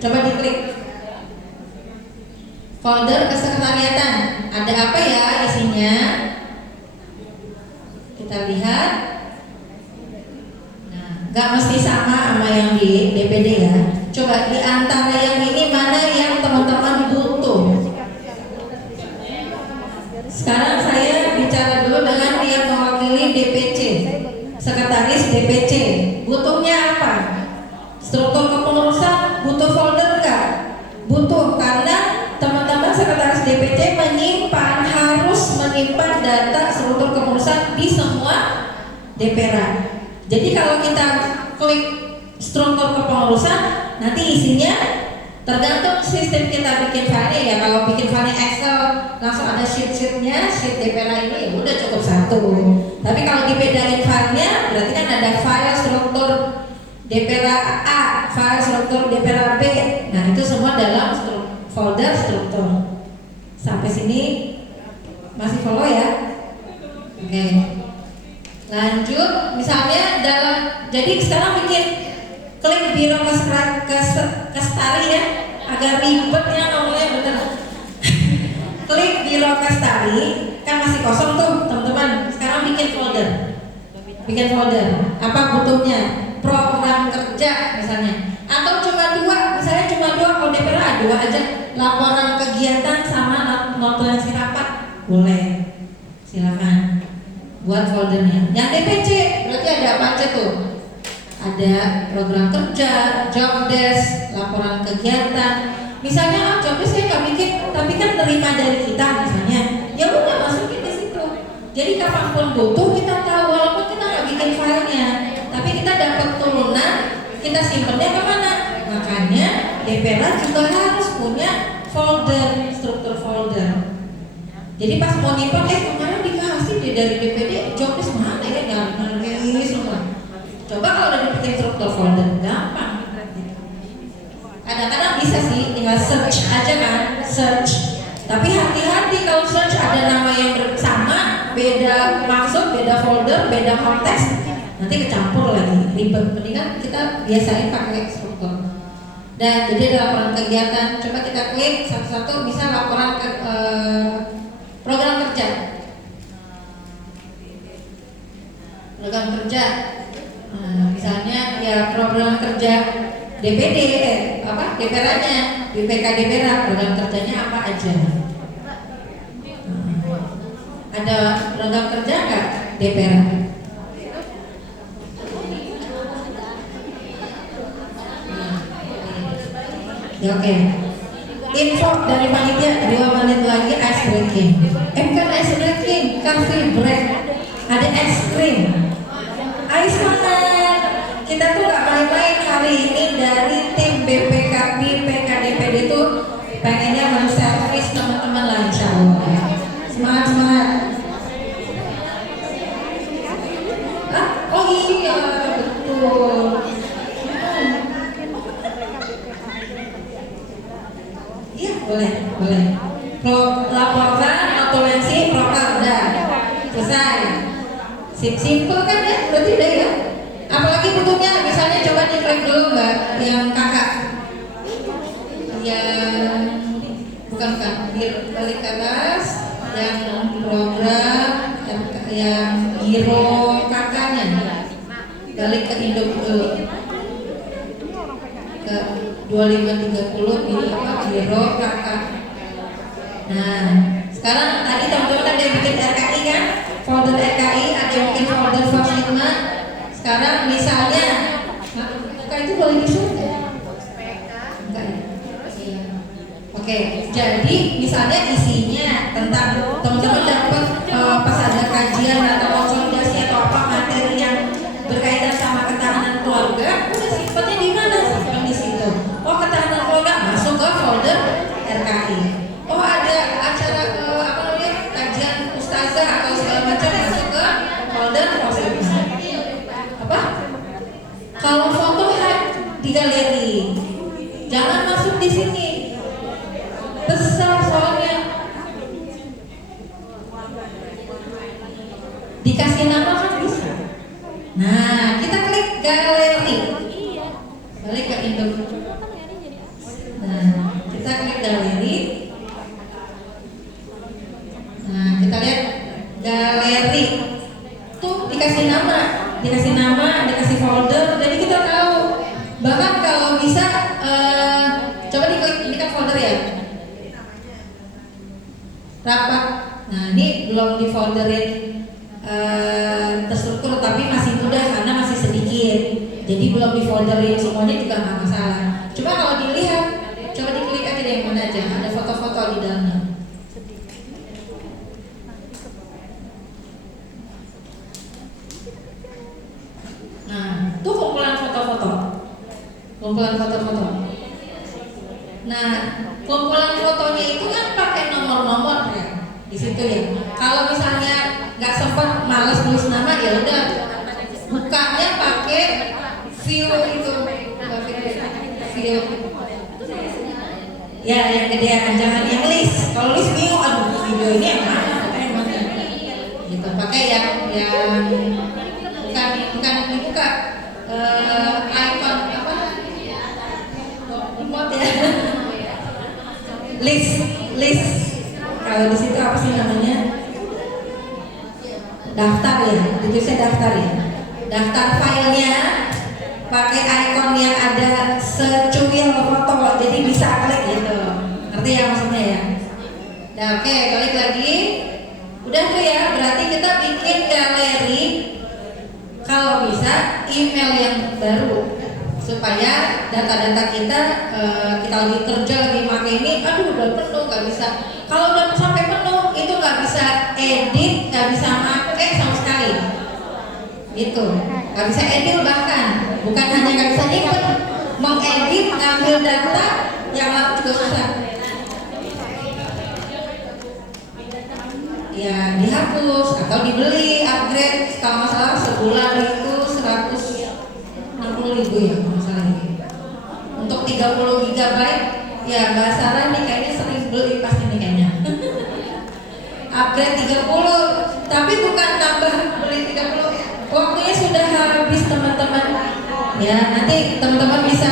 Coba diklik folder kesekretariatan. Ada apa ya isinya? Kita lihat. Nah, nggak mesti sama yang di DPD ya. Coba di antara yang ini mana yang teman-teman butuh? Sekarang saya bicara dulu dengan yang mewakili DPC, sekretaris DPC. Butuhnya apa? Struktur kepengurusan butuh folder nggak? Butuh, karena teman-teman sekretaris DPC harus menyimpan data struktur kepengurusan di semua DPR. Jadi kalau kita klik struktur kepengurusan, nanti isinya tergantung sistem kita bikin filenya ya. Kalau bikin filenya Excel langsung ada sheet-sheetnya, sheet DPR ini ya udah cukup 1. Tapi kalau dibedain filenya berarti kan ada file struktur DPR A, file struktur DPR B. Nah itu semua dalam folder struktur. Sampai sini masih follow ya? Oke. Lanjut, misalnya jadi sekarang bikin klik biro kestari ya, agak ribet ya ngomongnya bener. Klik biro kestari, kan masih kosong tuh teman-teman. Sekarang bikin folder. Apa butuhnya? Program kerja misalnya. Atau cuma 2, misalnya cuma 2, kalau DPR 2 aja. Laporan kegiatan sama notulensi rapat, boleh. Silakan buat foldernya. Yang DPC berarti ada apa aja tuh? Ada program kerja, job desk, laporan kegiatan. Misalnya job desk saya nggak bikin, tapi kan terima dari kita misalnya, ya udah masukin di situ. Jadi kapanpun butuh kita tahu, walaupun kita nggak bikin filenya, tapi kita dapat turunan, kita simpennya kemana? Makanya DPR juga harus punya folder, struktur folder. Jadi pas mau nyimpen, kemarin dikasih dari DPD job desk mana ya, nyari semua. Coba kalau udah dibikin struktur folder, gampang. Kadang-kadang bisa sih, tinggal search aja kan, search. Tapi hati-hati kalau search ada nama yang sama, beda maksud, beda folder, beda konteks, nanti kecampur lagi, ribet. Mendingan kita biasain pakai struktur. Dan jadi ada laporan kegiatan. Coba kita klik satu-satu, bisa laporan ke program kerja. program kerja. Nah, misalnya ya program kerja DPD, DPR-nya, BPK DPR, program kerjanya apa aja? Ada program kerja nggak DPR? Ya, oke. Info dari panitia 2 menit lagi ice breaking. Bukan ice breaking, coffee break. Ada es krim. Ice mana? Kita tuh nggak main-main hari ini dari tim BPKB PKDPD itu pengennya menservis teman-teman lah, insya Allah. Semangat semangat. Oh iya betul. Iya boleh. Laporan notulensi proker udah selesai. Simple kan ya, berarti udah ya. Apalagi bentuknya, misalnya coba diklik dulu mbak, yang kakak, yang bukan balik ke atas, yang program, yang hero kakaknya, balik ke induk dulu, ke 2530 ini apa hero kakak. Nah, sekarang tadi teman-teman ada yang bikin RKI kan, folder RKI, ada yang bikin folder Fositma. Sekarang misalnya, bukan itu boleh disuruh ya? Enggak ya? Iya. Oke, jadi misalnya isinya tentang teman-teman dapat pas ada kajian atau konsolidasi atau apa materi yang berkaitan sama ketahanan keluarga, udah simpennya di mana? Simpen di situ. Oh, ketahanan keluarga masuk ke folder RKI. Oh, ada acara kajian ustazah atau segala macam masuk ke folder Fositma. Apa? Kalau foto di galeri, jangan masuk di sini. Besar soalnya. Dikasih nama kan bisa. Nah, kita klik galeri. Balik ke induk. Nah, kita klik galeri. Nah, kita lihat galeri. Tuh dikasih nama, dikasih folder, jadi kita tahu. Bahkan kalau bisa, coba diklik, ini kan folder ya, rapat. Nah ini belum di folderin terstruktur, tapi masih mudah karena masih sedikit, jadi belum di folderin semuanya juga nggak masalah. Coba kalau dilihat, coba diklik aja deh yang mana aja, ada foto-foto di dalamnya. Nah, tuh kumpulan foto-foto. Nah, kumpulan fotonya itu kan pakai nomor-nomor ya di situ ya. Kalau misalnya nggak sempat, malas nulis nama, ya udah bukanya pakai view itu, view. Ya, yang gedean, jangan yang list. Kalau list bingung, aduh video ini yang mana? Gitu, pakai yang bukan dibuka icon apa remote ya, list kalau di situ apa sih namanya, daftar ya, ditulisnya daftar ya, daftar filenya pakai icon yang ada secuil foto, jadi bisa klik gitu, ngerti ya maksudnya ya. Nah oke, balik lagi, udah tuh ya, berarti kita bikin galeri. Kalau bisa email yang baru supaya data-data kita lagi kerja, lagi pakai ini, aduh udah penuh, nggak bisa. Kalau udah sampai penuh itu nggak bisa edit, nggak bisa pakai sama sekali. Itu nggak bisa edit, bahkan bukan hanya nggak bisa input, mengedit, ngambil data yang lain juga susah. Ya dihapus atau dibeli upgrade, kalau nggak salah sebulan itu 160.000 ya kalau salah ini. Untuk 30 GB ya Mbak Sarah nih kayaknya sering beli pasti nih kayaknya. Upgrade 30, tapi bukan tambah beli 30, waktunya sudah habis teman-teman. Ya nanti teman-teman bisa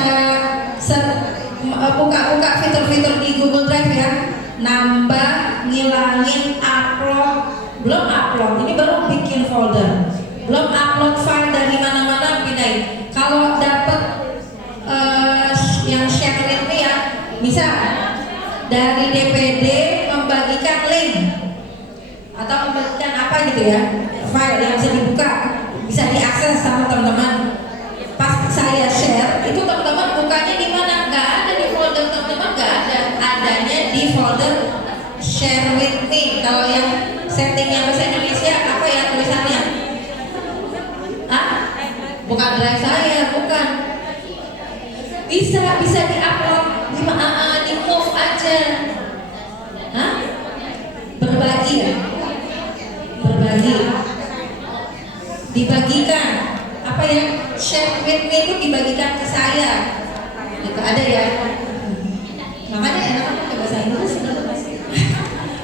buka-buka fitur-fitur di Google Drive ya, nambah, ngilangin, upload, belum upload, ini baru bikin folder. belum upload file dari mana-mana pindahin. Kalau dapat yang share link nih ya, bisa dari DPD membagikan link atau membagikan apa gitu ya, file yang bisa dibuka, bisa diakses sama teman-teman. Pas saya share itu teman-teman bukanya di mana? Nggak ada di folder teman-teman, nggak ada, adanya di folder share with me. Kalau yang settingnya bahasa Indonesia apa ya tulisannya? Bukan drive saya, bukan. Bisa diupload di move aja. Berbagi ya? Berbagi. Dibagikan. Apa ya? Share with me itu dibagikan ke saya. Itu ada ya. Makanya enak pakai bahasa Inggris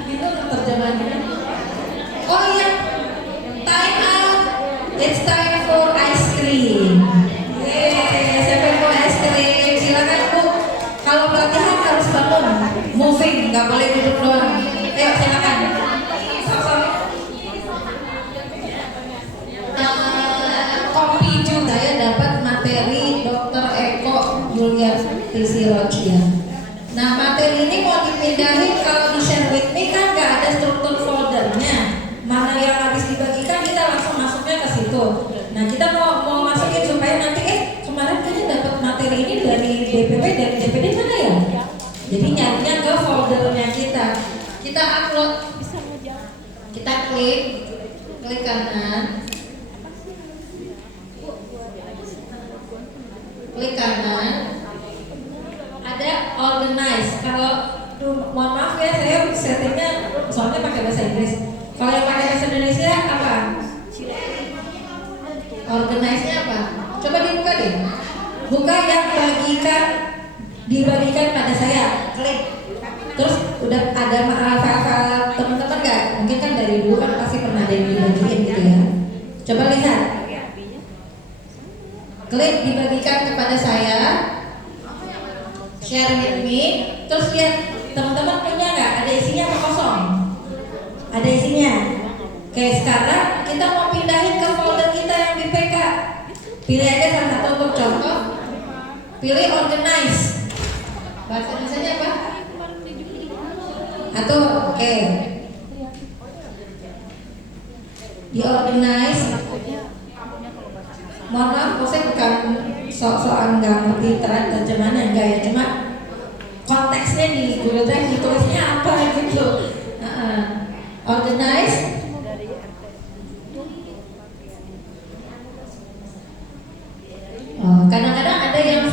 itu terjemahannya. Oh iya. Time out. It's time for ice cream. Siapa mau ice cream? Silakan Bu. Kalau pelatihan harus bangun, moving, nggak boleh duduk doang. Ayo silakan. Kopi juga saya dapat materi Dr. Eko Julia Fisiologia. Nah materi ini mau dipindahin kalau di share with me kan nggak ada struktur foldernya. Mana yang habis dibagikan kita langsung masuknya ke situ. Nah kita mau masukin supaya nanti kemarin kita dapat materi ini dari DPP, dari DPD mana ya? Jadi nyarinya ke foldernya kita upload, kita klik kanan, ada organize. Kalau mohon maaf ya saya settingnya soalnya pakai bahasa Inggris. Kalau yang pakai bahasa Indonesia apa? Organize-nya apa? Coba dibuka deh. Buka yang dibagikan pada saya. Klik. Terus udah ada file-file teman-teman nggak? Mungkin kan dari dulu kan pasti pernah ada yang dibagiin gitu ya. Coba lihat. Klik dibagikan kepada saya. Share with me. Terus lihat teman-teman punya nggak? Ada isinya apa kosong? Ada isinya. Oke, sekarang kita mau pindahin ke folder kita yang di PK. Pilih aja salah satu untuk contoh. Pilih organize. Bahasa Indonesia apa? Atau oke. Di organize. Mohon maaf, saya bukan sok-sokan nggak ngerti terjemahan enggak ya, cuma konteksnya di Google Drive ditulisnya apa gitu. Organize. Kadang-kadang ada yang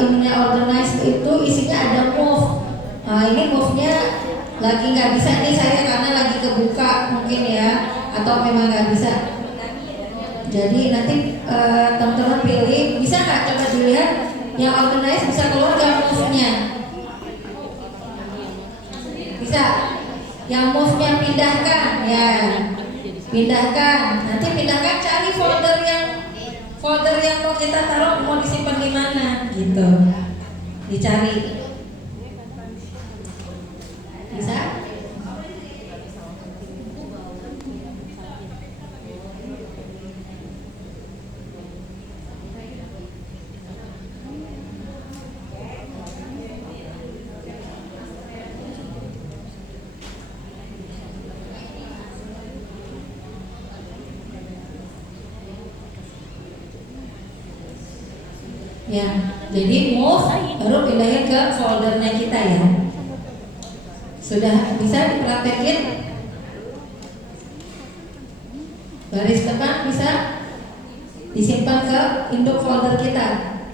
ininya organize itu isinya ada move. Ini move-nya lagi nggak bisa nih saya karena lagi kebuka mungkin ya, atau memang nggak bisa. Jadi nanti teman-teman pilih, bisa nggak coba dilihat yang organize bisa keluar nggak move-nya? Bisa. Yang move-nya pindahkan ya, pindahkan. Nanti pindahkan, cari folder yang mau kita taruh, mau disimpan di mana gitu, dicari. Bisa. Ya, jadi move baru pindahin ke foldernya kita ya. Sudah bisa dipraktekin? Baris depan bisa disimpan ke induk folder kita.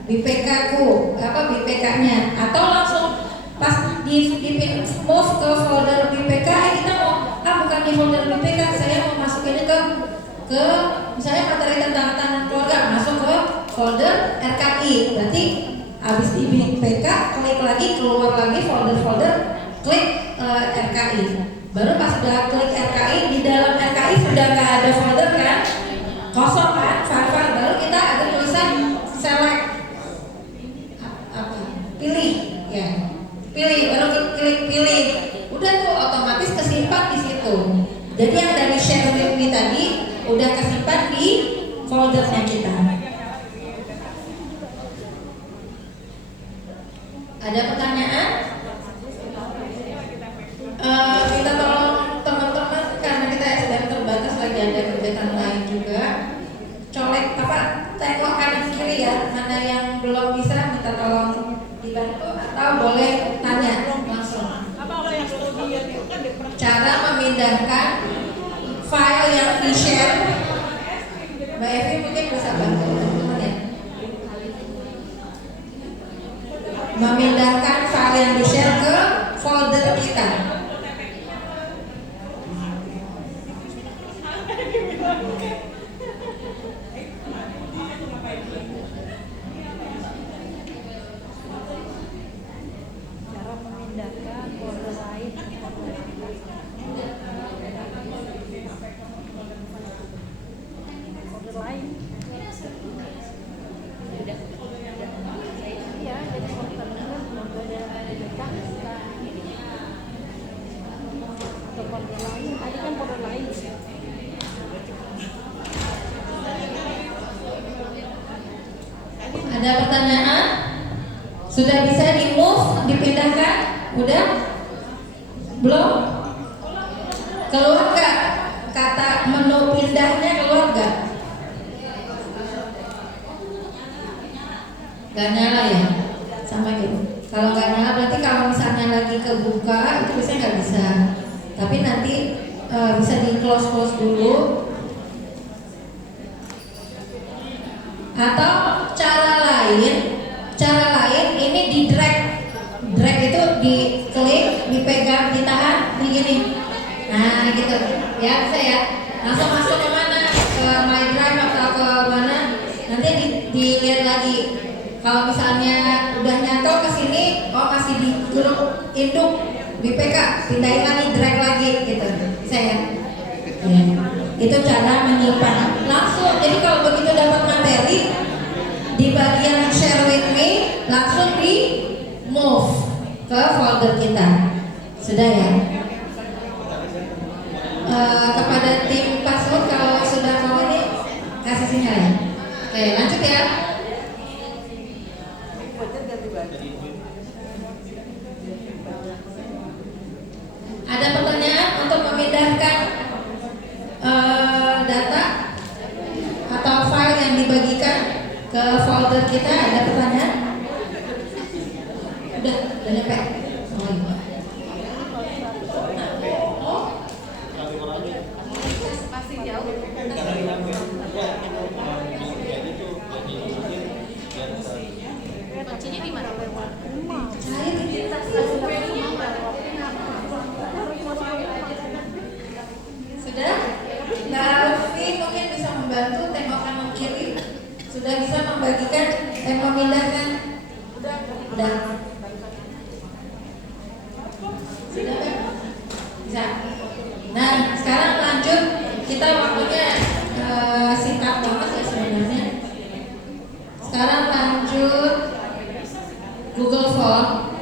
BPK ku, apa BPK-nya? Atau langsung pas di move ke folder BPK, kita mau bukan di folder BPK, saya mau masukinnya ke misalnya materi tentang ketahanan keluarga, masuk ke folder RKI. Berarti habis di BPK klik lagi, keluar lagi folder-folder, klik RKI. Baru pas udah klik RKI, di dalam RKI sudah nggak ada folder kan, kosong kan, file-file. Baru kita ada tulisan select, pilih ya, pilih, baru klik pilih. Udah tuh otomatis kesimpan di situ. Jadi yang dari share with me tadi udah kesimpan di foldernya kita. Ada pertanyaan? Kita tolong teman-teman karena kita SDM terbatas, lagi ada kegiatan lain juga. Colek tengok kanan kiri ya, mana yang belum bisa minta tolong dibantu atau boleh tanya langsung. Cara memindahkan file yang di-share, Mbak Evi mungkin bisa bantu teman-teman ya. Memindahkan file yang di-share ke folder kita. Cara memindahkan folder lain. Folder lain. Tidak. Iya, jadi folder atau folder lain. Tadi kan folder lain. Ada pertanyaan? Sudah bisa di-move, dipindahkan? Udah? Belum? Keluar nggak? Kata menu pindahnya keluar nggak? Nggak nyala ya? Sama gitu. Kalau nggak nyala berarti kalau misalnya lagi kebuka itu biasanya nggak bisa. Tapi nanti bisa di close dulu. Atau cara lain ini di drag itu diklik, dipegang, ditahan, begini. Nah gitu ya, bisa ya. Langsung masuk ke mana? Ke My Drive atau ke mana? Nanti dilihat lagi. Kalau misalnya udah nyantol ke sini, oh masih di grup induk BPK, pindahin lagi, drag lagi gitu. Bisa ya? Ya. Itu cara menyimpan langsung. Jadi kalau begitu dapat materi di bagian share with me, langsung di move ke folder kita. Sudah ya? Kepada tim password kalau sudah mau ini kasih sinyal ya. Oke, lanjut ya. Ada pertanyaan untuk memindahkan data atau file yang dibagikan ke folder kita? Ada pertanyaan? Udah nyampe. Oh iya. Pasti jauh. Kuncinya di mana? Saya di kita sudah. Mbak Alfi mungkin bisa membantu tengok kanan kiri. Sudah bisa membagikan memindahkan? Udah. Sudah kan? Bisa. Nah, sekarang lanjut. Kita waktunya singkat banget ya sebenarnya. Sekarang lanjut Google Form.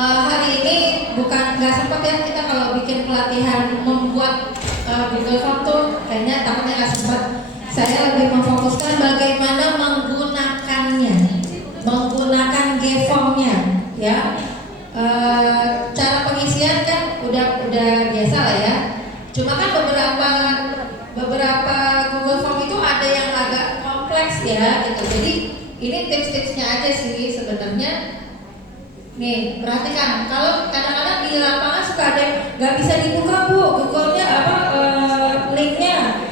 Hari ini nggak sempat ya kita kalau bikin pelatihan membuat Google Form tuh kayaknya takutnya nggak sempat. Saya lebih memfokuskan bagaimana menggunakannya, menggunakan G-Form-nya, ya. Cara pengisian kan udah biasa lah ya. Cuma kan beberapa Google Form itu ada yang agak kompleks ya, gitu. Jadi ini tips-tipsnya aja sih sebenarnya. Nih, perhatikan. Kalau kadang-kadang di lapangan suka ada yang nggak bisa dibuka bu, Google-nya linknya.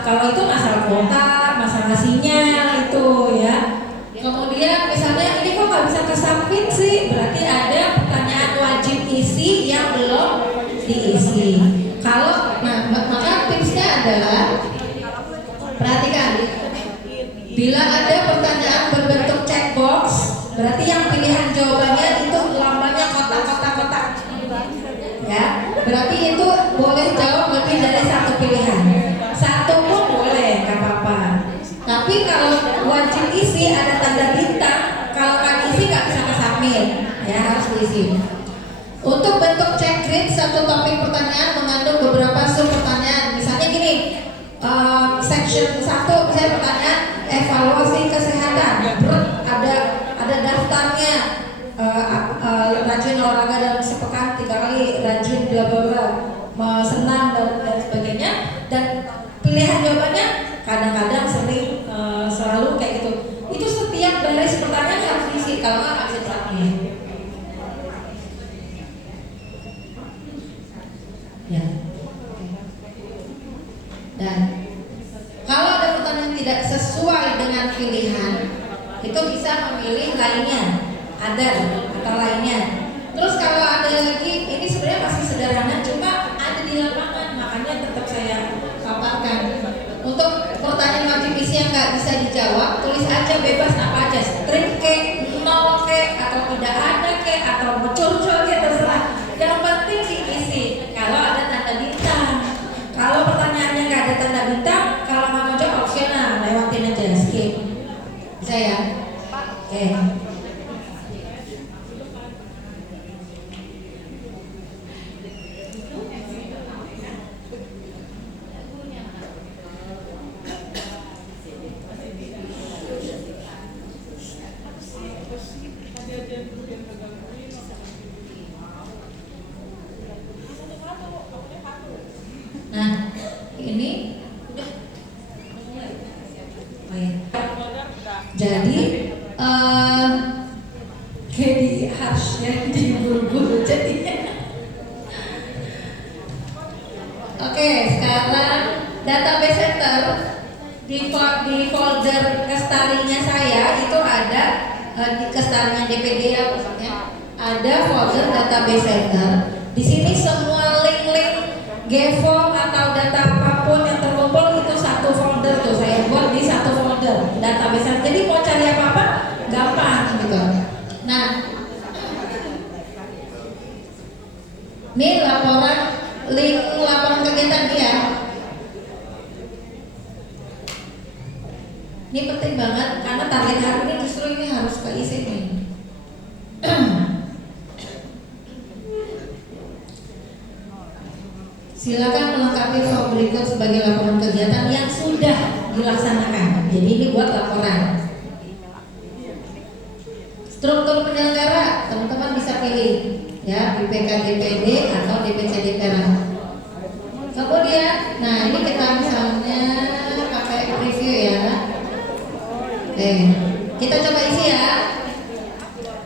Kalau itu masalah kuota, masalah sinyal itu ya. Kemudian misalnya ini kok nggak bisa kesubmit sih, berarti ada pertanyaan wajib isi yang belum diisi. Maka tipsnya adalah perhatikan. Bila ada pertanyaan berbentuk checkbox, berarti yang pilihan jawabannya itu lambangnya kotak-kotak. Ya, berarti itu boleh jawab lebih dari satu pilihan. Satu pun boleh, nggak apa-apa. Tapi kalau wajib isi ada tanda bintang, kalau nggak diisi nggak bisa kesubmit, ya harus diisi. Untuk bentuk check grid, satu topik pertanyaan mengandung beberapa sub pertanyaan. Misalnya gini, evaluasi kesehatan, ada daftarnya, rajin olahraga dalam sepekan 3 kali, rajin bla bla bla, senam dan sebagainya. Dan pilihan jawabannya kadang-kadang sering selalu kayak gitu. Itu setiap baris pertanyaan harus diisi, kalau nggak bisa terakhir. Ya. Dan kalau ada pertanyaan tidak sesuai dengan pilihan, itu bisa memilih lainnya, ada atau lainnya. Terus kalau ada lagi, ini sebenarnya masih sederhana, cuma ada di lapangan, makanya tetap saya paparkan. Untuk pertanyaan wajib isi yang nggak bisa dijawab, tulis aja bebas apa aja, strip ke, nol ke, atau tidak ada ke, atau muncul-muncul ke, terserah. Yang penting diisi. Kalau ada tanda bintang, kalau pertanyaannya nggak ada tanda bintang, kalau nggak mau jawab opsional, lewatin aja, skip. Bisa ya? Oke. Nah, ini udah. Oh ya. Jadi kayak di harsh ya, di buru-buru jadinya. Oke, sekarang database center di folder Kestarinya saya itu ada di Kestarinya DPD ya maksudnya, ada folder database center. Di sini semua link-link Gform atau data apapun yang terkumpul itu satu folder tuh saya buat di satu folder database. Jadi mau cari apa-apa gampang gitu. Nah, ini link laporan kegiatan dia. Ini penting banget karena target hari ini justru ini harus keisi nih. Silakan melengkapi form berikut sebagai laporan kegiatan yang sudah dilaksanakan. Jadi ini buat laporan. Struktur penyelenggara, teman-teman bisa pilih ya, IPK DPD atau DPC DPR. Kemudian, nah ini kita misalnya pakai preview ya. Oke, kita coba isi ya.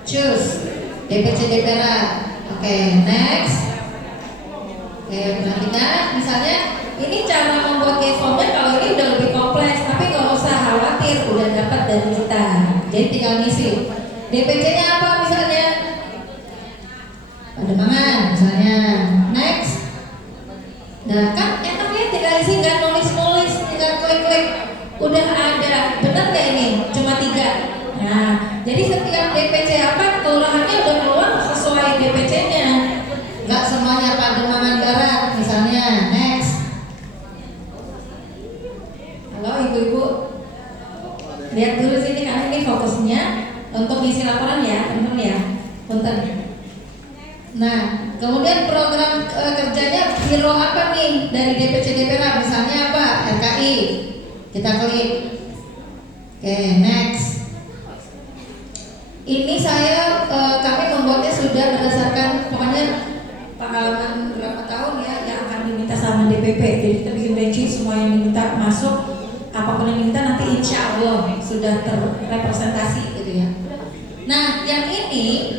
Choose DPC DPR. Oke, next. Oke, perhatikan misalnya ini cara membuat Gform-nya. Kalau ini udah lebih kompleks, tapi nggak usah khawatir, udah dapat dari kita. Jadi tinggal ngisi. DPC-nya apa misalnya? Pademangan misalnya. Next. Nah kan enak ya, tinggal isi, nggak nulis-nulis, tinggal klik-klik. Udah ada. Benar nggak ini? Cuma 3. Nah, jadi setiap DPC apa kelurahannya udah keluar sesuai DPC-nya. Nggak semuanya Pademangan Barat misalnya. Next. Halo ibu-ibu, lihat dulu sini karena ini fokusnya untuk ngisi laporan ya teman-teman ya. Punten. Nah, kemudian program kerjanya biro apa nih dari DPC DPR, misalnya apa? RKI. Kita klik. Oke, next. Ini saya kami membuatnya sudah berdasarkan pokoknya pengalaman berapa tahun ya yang akan diminta sama DPP. Jadi kita bikin ranking semua yang diminta masuk, apapun yang diminta nanti insya Allah sudah terrepresentasi gitu ya. Nah yang ini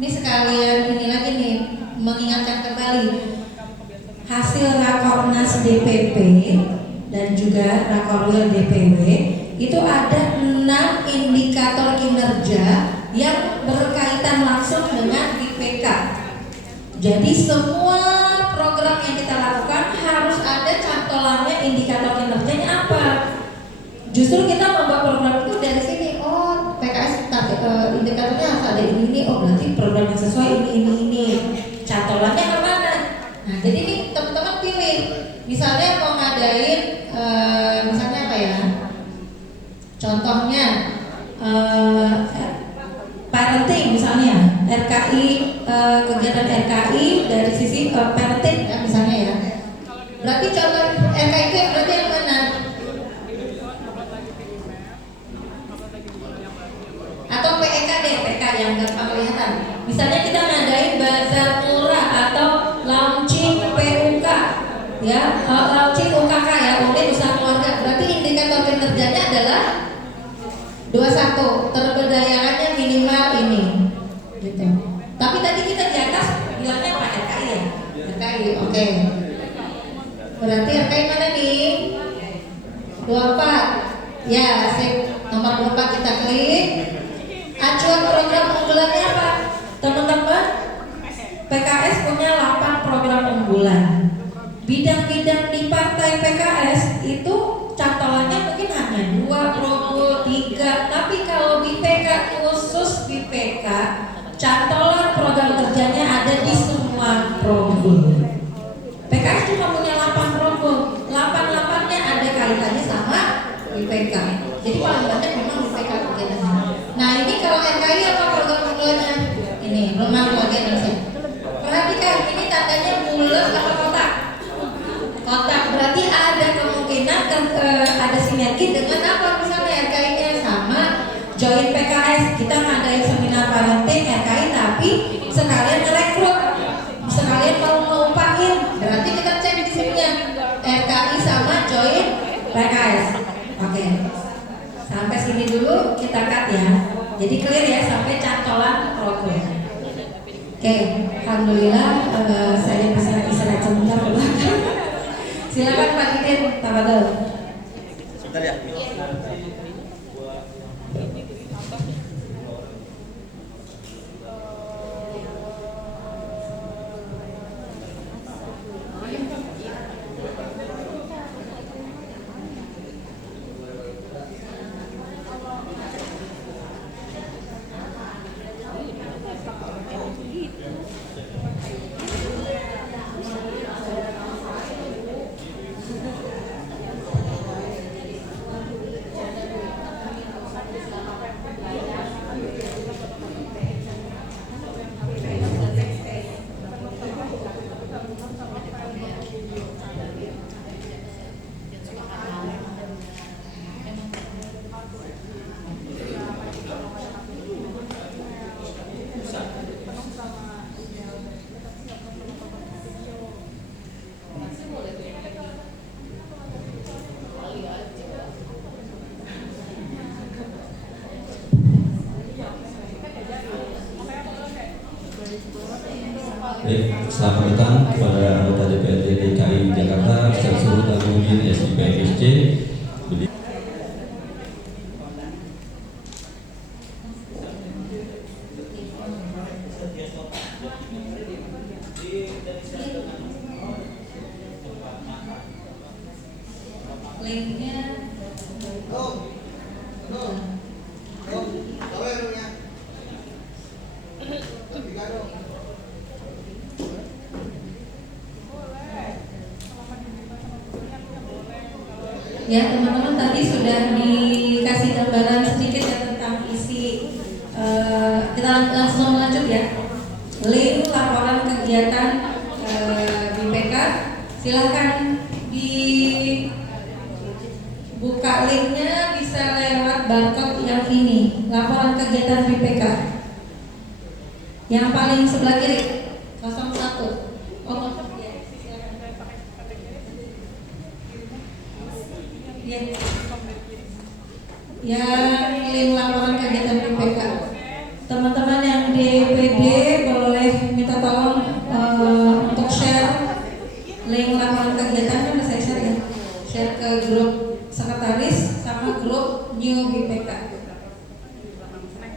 sekalian ini lagi nih, mengingatkan kembali hasil Rakornas DPP dan juga Rakorwil DPW itu ada 6 indikator kinerja yang berkaitan langsung dengan IPK. Jadi semua program yang kita lakukan harus ada cantolannya indikator kinerjanya apa. Justru kita membuat program itu dari sini. Oh, PKS indikatornya harus ada ini. Oh, berarti program yang sesuai ini. Cantolannya kemana? Nah, jadi ini teman-teman pilih. Misalnya mau ngadain, misalnya apa ya? Contohnya parenting misalnya, RKI, kegiatan RKI dari sisi parenting ya misalnya ya. Berarti contoh RKI itu berarti yang mana? 24. Ya, sip. Nomor 24 kita klik. Acuan program unggulannya apa? Teman-teman, PKS punya 8 program unggulan. Bidang-bidang di partai PKS itu cantolannya mungkin hanya 2 program, 3. Tapi kalau BPK, khusus BPK, cantolan program kerjanya ada di semua program. PKS cuma punya 8 program. 8-8-nya ada kaitannya sama BPK. Jadi paling banyak memang BPK kegiatannya. Nah ini kalau RKI apa program unggulannya? Ini rumah keluarga Indonesia. Perhatikan, ini tandanya bulat atau kotak? Kotak, berarti ada kemungkinan ada sinergi dengan apa? Misalnya RKI-nya sama join PKS. Kita ngadain seminar parenting RKI, tapi sekalian ngerekrut, sekalian mau ngupahin. Berarti kita cek di sini RKI sama join PKS. Oke. Sampai sini dulu kita cut ya. Jadi clear ya sampai cantolan program. Oke, alhamdulillah saya bisa istirahat sebentar ke belakang. Silakan Pak Didin, tafadhol. Sebentar ya. Baik, selamat datang kepada anggota DPRD DKI Jakarta secara seluruh dan mungkin SIPFSC. Linknya ya teman-teman, tadi sudah dikasih gambaran sedikit ya tentang isi. Kita langsung lanjut ya. Link laporan kegiatan BPK, silahkan dibuka linknya, bisa lewat barcode yang ini. Laporan kegiatan BPK yang paling sebelah kiri 01. Yang link laporan kegiatan BPK. Teman-teman yang DPD boleh minta tolong untuk share link laporan kegiatan, kan saya share ya. Share ke grup sekretaris sama grup new BPK.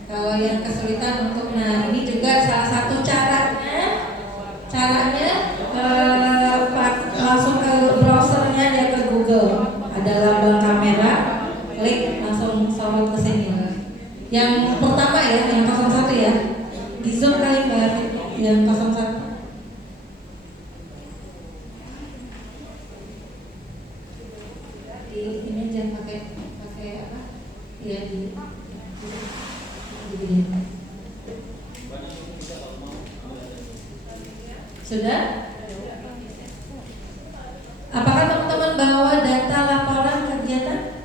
Kalau yang kesulitan untuk, nah ini juga salah satu caranya langsung ke browsernya dia ke Google. Ada label kamera, klik langsung sorot ke sini. Yang pertama ya, yang 01 ya. Di zoom kali Mbak, yang 01. Di ini jangan pakai apa? Ya di sudah? Apakah teman-teman bawa data laporan kegiatan?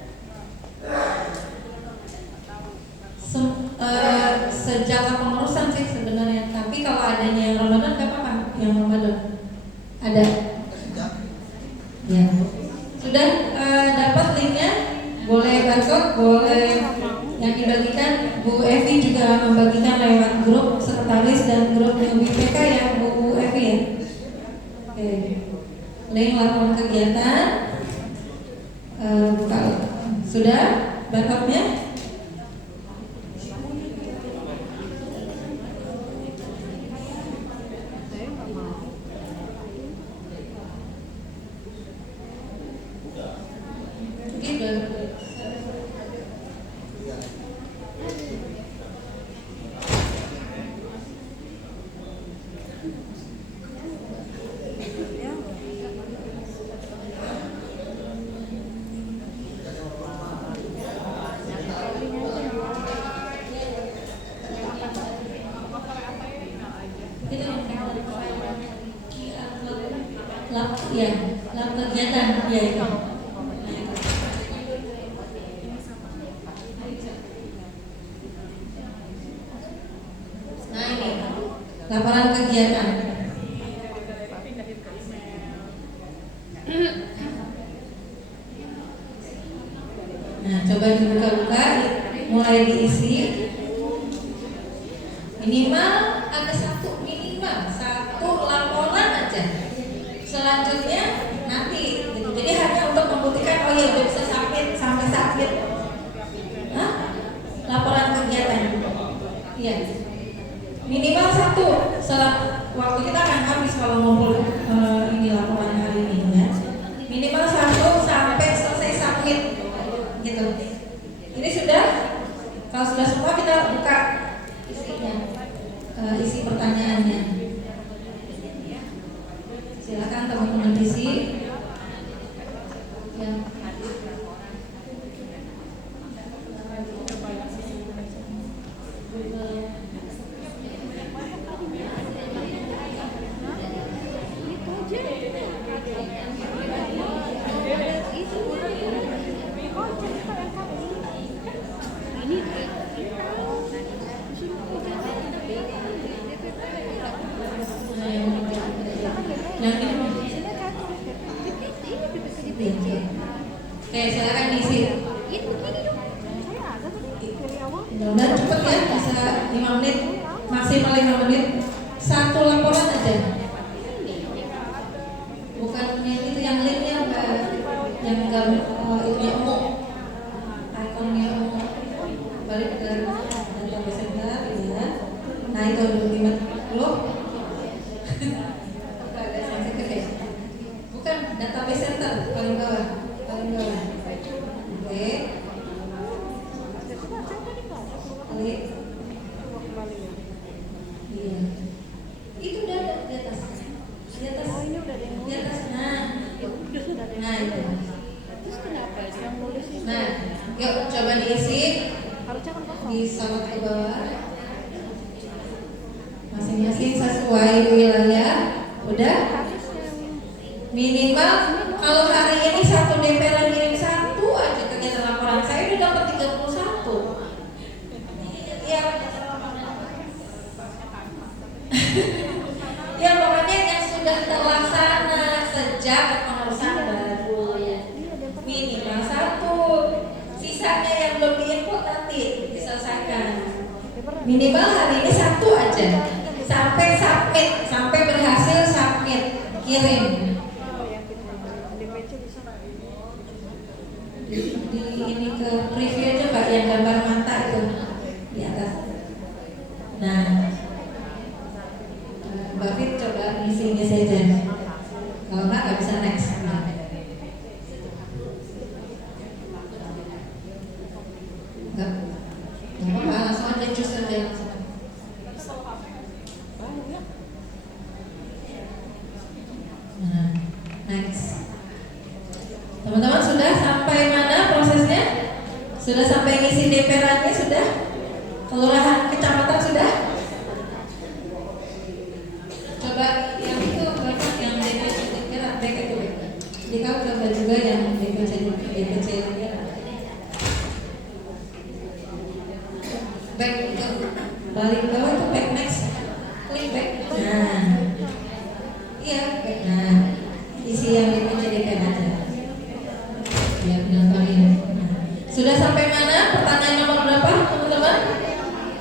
Sejak kepengurusan sih sebenarnya, tapi kalau adanya yang Ramadan nggak apa-apa, yang Ramadan ada. Ya, sudah dapat linknya, boleh barcode, boleh yang dibagikan. Bu Evi juga membagikan lewat grup sekretaris dan grup BPK ya, Bu Evi ya. Oke. Link laporan kegiatan, buka Sudah barcode-nya? Gitu. Ya, lab kegiatan ya itu. Nah ini laporan kegiatan. Nah coba dibuka-buka, mulai diisi. Minimal ada minimal satu laporan aja. Selanjutnya nanti gitu. Jadi hanya untuk membuktikan oh ya udah bisa submit sampai submit. Laporan kegiatan. Iya. Minimal satu. Waktu kita akan habis kalau ngumpul ini laporan hari ini ya. Minimal satu sampai selesai submit. Gitu. Ini sudah. Kalau sudah semua kita buka isinya. Isi pertanyaannya. Silakan teman-teman isi. Ya. Oke, silakan diisi. Mudah-mudahan cepat ya, bisa 5 menit, maksimal 5 menit. Satu laporan aja. Bukan yang itu, yang linknya yang itunya umum, ikonnya umum. Balik ke database center ya. Nah itu 50. Agak sensitif ya. Bukan database center paling bawah. Oke. Klik. Iya. Itu udah ada di atas. Di atas. Oh, ini udah ada yang di atas. Nah, itu. Terus kenapa yang nulis itu? Nah, yuk coba diisi. Harusnya kan kosong. Disorot ke bawah. Masing-masing sesuai wilayah. Udah? Minimal kalau hari ini satu DPR ngirim satu aja kegiatan laporan, saya udah dapat 31. Iya. Ya pokoknya yang sudah terlaksana sejak pengurusan baru minimal satu. Sisanya yang belum diinput nanti diselesaikan. Minimal hari ini satu aja sampai submit, sampai berhasil submit, kirim. Di ini ke preview aja Mbak, yang gambar mata itu di atas. Nah, Mbak Fit coba ngisi aja. Kalau nggak bisa next. Enggak apa-apa, langsung aja cus aja. Nah, next. Teman-teman sudah sampai mana prosesnya? Sudah sampai ngisi DPR-nya sudah? Kelurahan, kecamatan sudah? Coba yang itu berapa yang DPC DPR itu? Jadi kau coba juga yang DPC ya. Back itu balik bawah itu back next, klik back. Nah, iya back. Nah, isi yang DPC DPR aja. Ya, nontonin. Sudah sampai mana? Pertanyaan nomor berapa, teman-teman?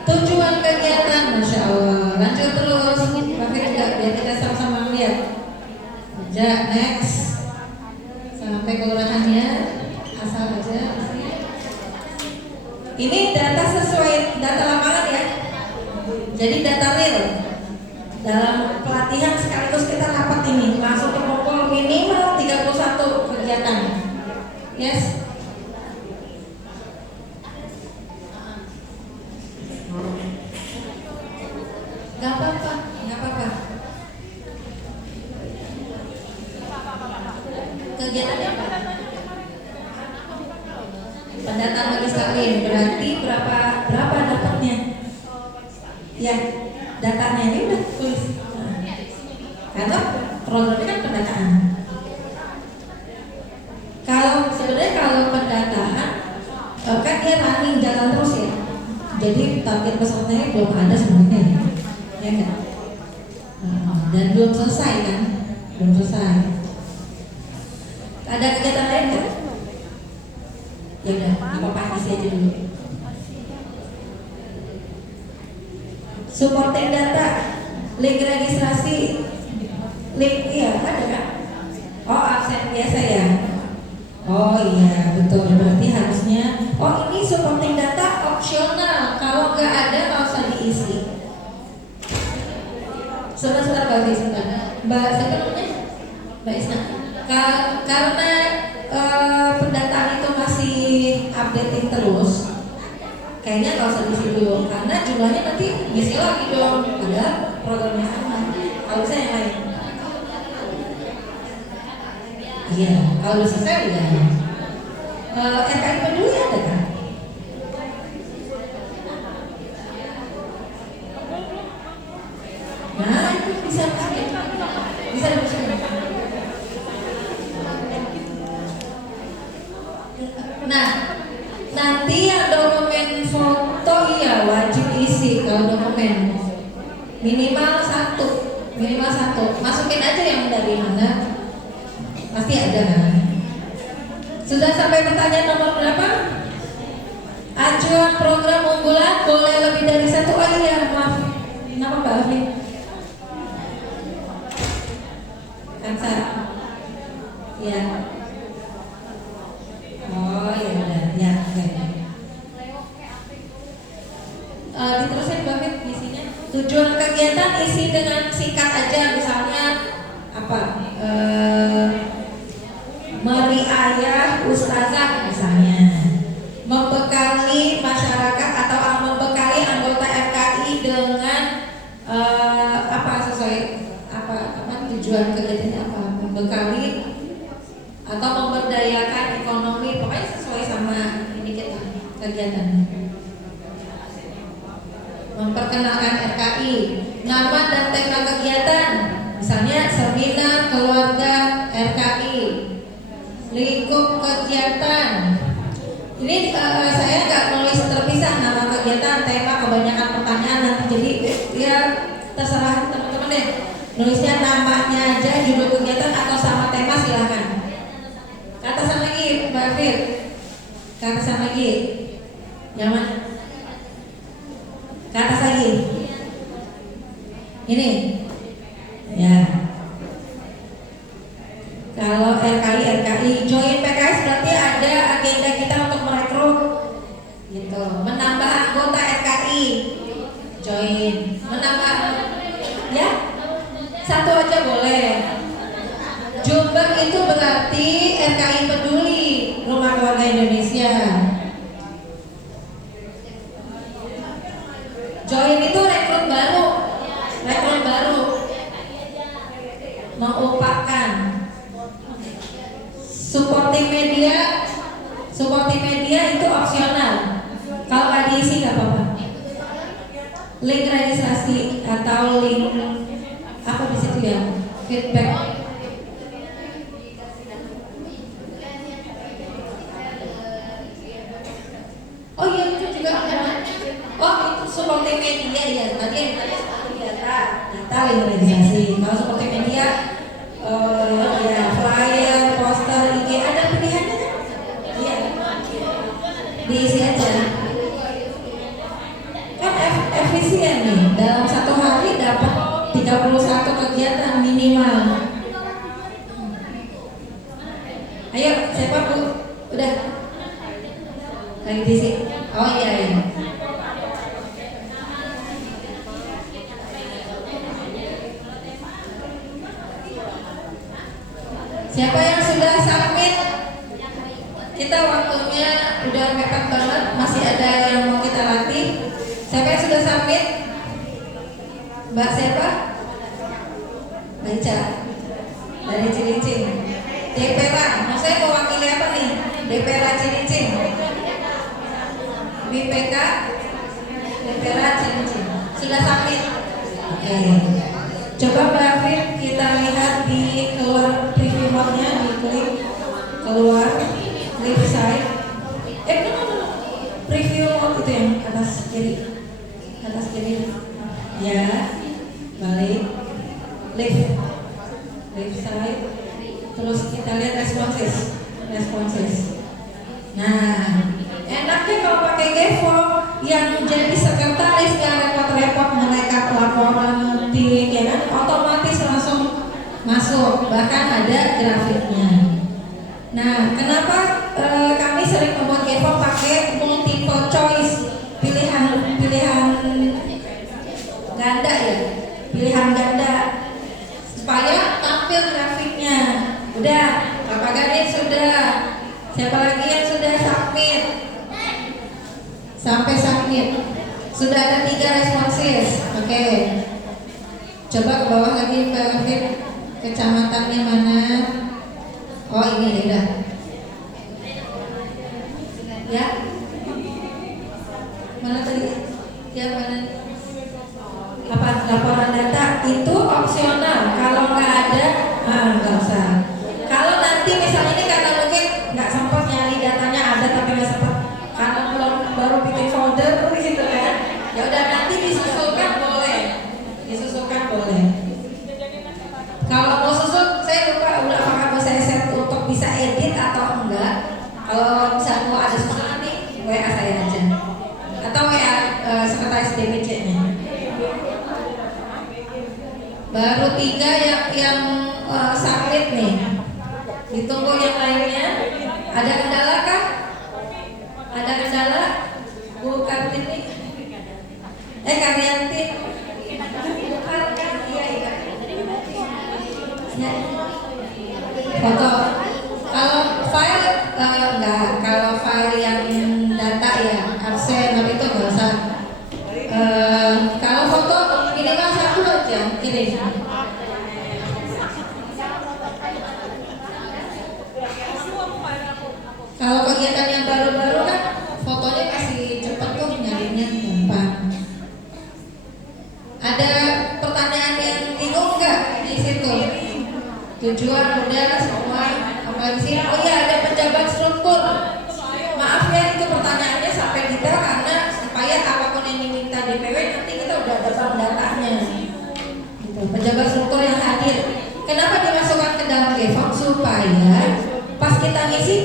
Tujuan kegiatan, Masya Allah. Lanjut terus. Pakai juga biar kita sama-sama melihat. Aja, next. Sampai kelurahannya, asal aja. Ini data sesuai data lapangan ya. Jadi data real. Dalam pelatihan sekaligus kita rapat ini langsung terkumpul minimal 31 kegiatan. Yes. Gak apa-apa, gak apa-apa. Kegiatannya apa? Pendataan bagi salin berarti berapa dapatnya? Ya, datanya ini udah tulis. Karena programnya kan pendataan. Kalau pendataan kan dia running jalan terus ya. Jadi target pesertanya belum ada sebenarnya ya kan? Dan belum selesai kan? Belum selesai. Ada kegiatan lain kan? Ya udah, nggak apa-apa, isi aja dulu. Supporting data, link registrasi, link iya ada kan? Oh absen biasa ya. Oh iya betul, berarti harusnya. Oh ini supporting data opsional, kalau nggak ada nggak usah diisi. Sebentar Mbak Isna, Mbak siapa namanya? Mbak Isna. Karena pendataan itu masih updating terus, kayaknya nggak usah diisi dulu, karena jumlahnya nanti diisi lagi dong, padahal programnya sama. Kalau saya yang lain. Iya, kalau udah selesai ya. RKI peduli ada kan? Nah itu bisa Nah nanti yang dokumen foto iya wajib isi. Kalau dokumen minimal satu, masukin aja yang dari mana. Pasti ada kan? Sudah sampai pertanyaan nomor berapa? Acuan program unggulan boleh lebih dari satu. Oh iya, maaf. Nama Mbak Afif? Kansa. Ya. Oh iya udah. Ya, oke. Diterusin Mbak Afif isinya. Tujuan kegiatan isi dengan singkat aja, misalnya apa? Meriayah ustazah misalnya, membekali masyarakat atau membekali anggota RKI dengan apa sesuai apa tujuan kegiatannya apa, membekali atau memberdayakan ekonomi, pokoknya sesuai sama ini kita kegiatan. Memperkenalkan RKI, nama dan tema kegiatan, misalnya seminar keluarga RKI, lingkup kegiatan. Ini saya nggak nulis terpisah nama kegiatan, tema, kebanyakan pertanyaan nanti, jadi ya terserah teman-teman deh. Nulisnya namanya aja, judul kegiatan atau sama tema silahkan. Ke atasan lagi Mbak Afif, ke atasan lagi. Nyaman? Ke atas lagi. Ini. Ya. Kalau RKI join PKS berarti ada agenda kita untuk merekrut gitu, menambah anggota RKI, join, menambah ya satu aja boleh. Jumber itu berarti RKI peduli, Rumah Keluarga Indonesia. Join itu rekrut baru, mengupakan. Supporting media itu opsional. Kalau nggak diisi nggak apa-apa. Link registrasi atau link apa di situ ya? Feedback. Oh iya itu juga ada. Oh itu supporting media ya. Tadi yang tadi data link registrasi. Kalau supporting media ya flyer, poster, IG, ada pilihannya kan? Iya. Diisi aja. Kan efisien nih. Dalam satu hari dapat 31 kegiatan minimal. Ayo, siapa Bu? Udah. Lagi di sini. Oh iya ya. Siapa yang sudah submit? Kita waktunya udah mepet banget, masih ada yang mau kita latih. Siapa yang sudah submit? Mbak siapa? Mbak Ica dari Cilincing. DPRA, saya mewakili apa nih? DPRA Cilincing. BPK DPRA Cilincing. Sudah submit? Oke. Coba Mbak Afif kita lihat di keluar preview mode-nya, diklik keluar left side. No. Preview mode itu yang atas kiri. Atas kiri. Ya. Balik. Left side. Terus kita lihat responses. Nah, enaknya kalau pakai Gevo yang jadi sekretaris gak repot-repot mereka laporan ngetik ya kan, otomatis langsung masuk, bahkan ada grafiknya. Nah, kenapa kami sering membuat Gevo pakai multiple choice, pilihan ganda ya, pilihan ganda supaya tampil grafiknya. Udah, Bapak Gadit sudah. Siapa lagi yang sudah submit? Sampai submit. Sudah ada 3 responses. Oke. Coba ke bawah lagi ke Afif. Kecamatannya mana? Oh ini udah. Ya. Mana tadi? Ya mana? Apa laporan data itu opsional. Kalau nggak ada, nggak usah. Kalau nanti misalnya ini karena mungkin nggak sempat nyari datanya ada tapi nggak sempat karena belum baru bikin folder di situ kan, ya udah nanti disusulkan boleh. Kalau mau susul saya lupa udah apakah saya set untuk bisa edit atau enggak. Kalau misalnya mau ada susulan nih WA saya aja atau WA sekretaris DPC-nya. Baru 3 yang submit nih. Ditunggu yang lainnya. Ada kendala kah? Ada kendala? Bu Kartini? Karyanti? Bukan kan? Iya. Ya. Foto. Kalau file enggak. Kalau file yang data ya absen tapi itu nggak usah. Kalau foto minimal 1 aja. Ini. Kalau kegiatan yang baru-baru kan fotonya masih cepet tuh nyarinya gampang. Ada pertanyaan yang bingung nggak di situ? Tujuan udah semua apalagi sih? Oh iya ada pejabat struktur. Maaf ya itu pertanyaannya sampai detail karena supaya apapun yang diminta DPW nanti kita udah dapat datanya. Gitu. Pejabat struktur yang hadir. Kenapa dimasukkan ke dalam Gevo? Supaya pas kita ngisi,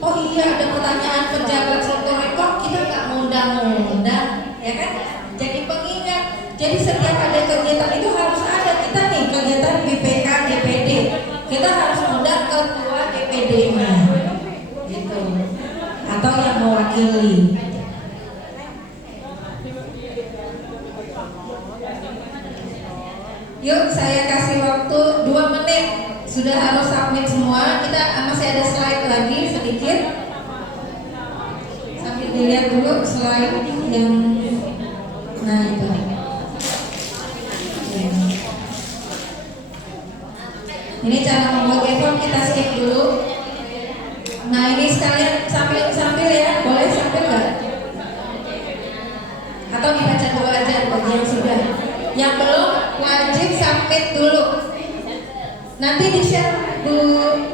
oh iya ada pertanyaan pejabat struktur kok kita nggak ngundang-ngundang, ya kan? Jadi pengingat. Jadi setiap ada kegiatan itu harus ada kita nih kegiatan BPK DPD. Kita harus undang ketua DPD-nya, gitu. Atau yang mewakili. Yuk saya kasih waktu 2 menit. Sudah harus submit semua. Kita masih ada slide lagi sedikit. Sambil dilihat dulu slide yang itu. Ini cara membuat Gevo, kita skip dulu. Nah ini sekalian sambil ya, boleh sambil nggak? Atau dibaca dulu aja bagi yang sudah. Yang belum wajib submit dulu. Nanti di share dulu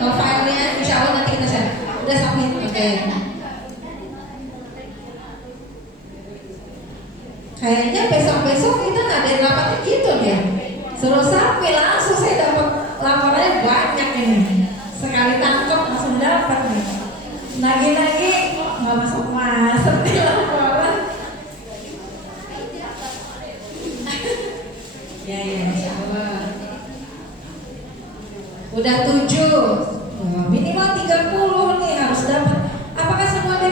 filenya, insya Allah nanti kita share. Udah submit, oke. Kayaknya besok-besok kita ngadain rapat gitu deh. Suruh sampai langsung saya dapat laporannya banyak ini. Sekali tangkap langsung dapat nih. Nagi-nagi nggak masuk nih laporan. Ya Insya Allah. Udah 7, minimal 30 nih harus dapat.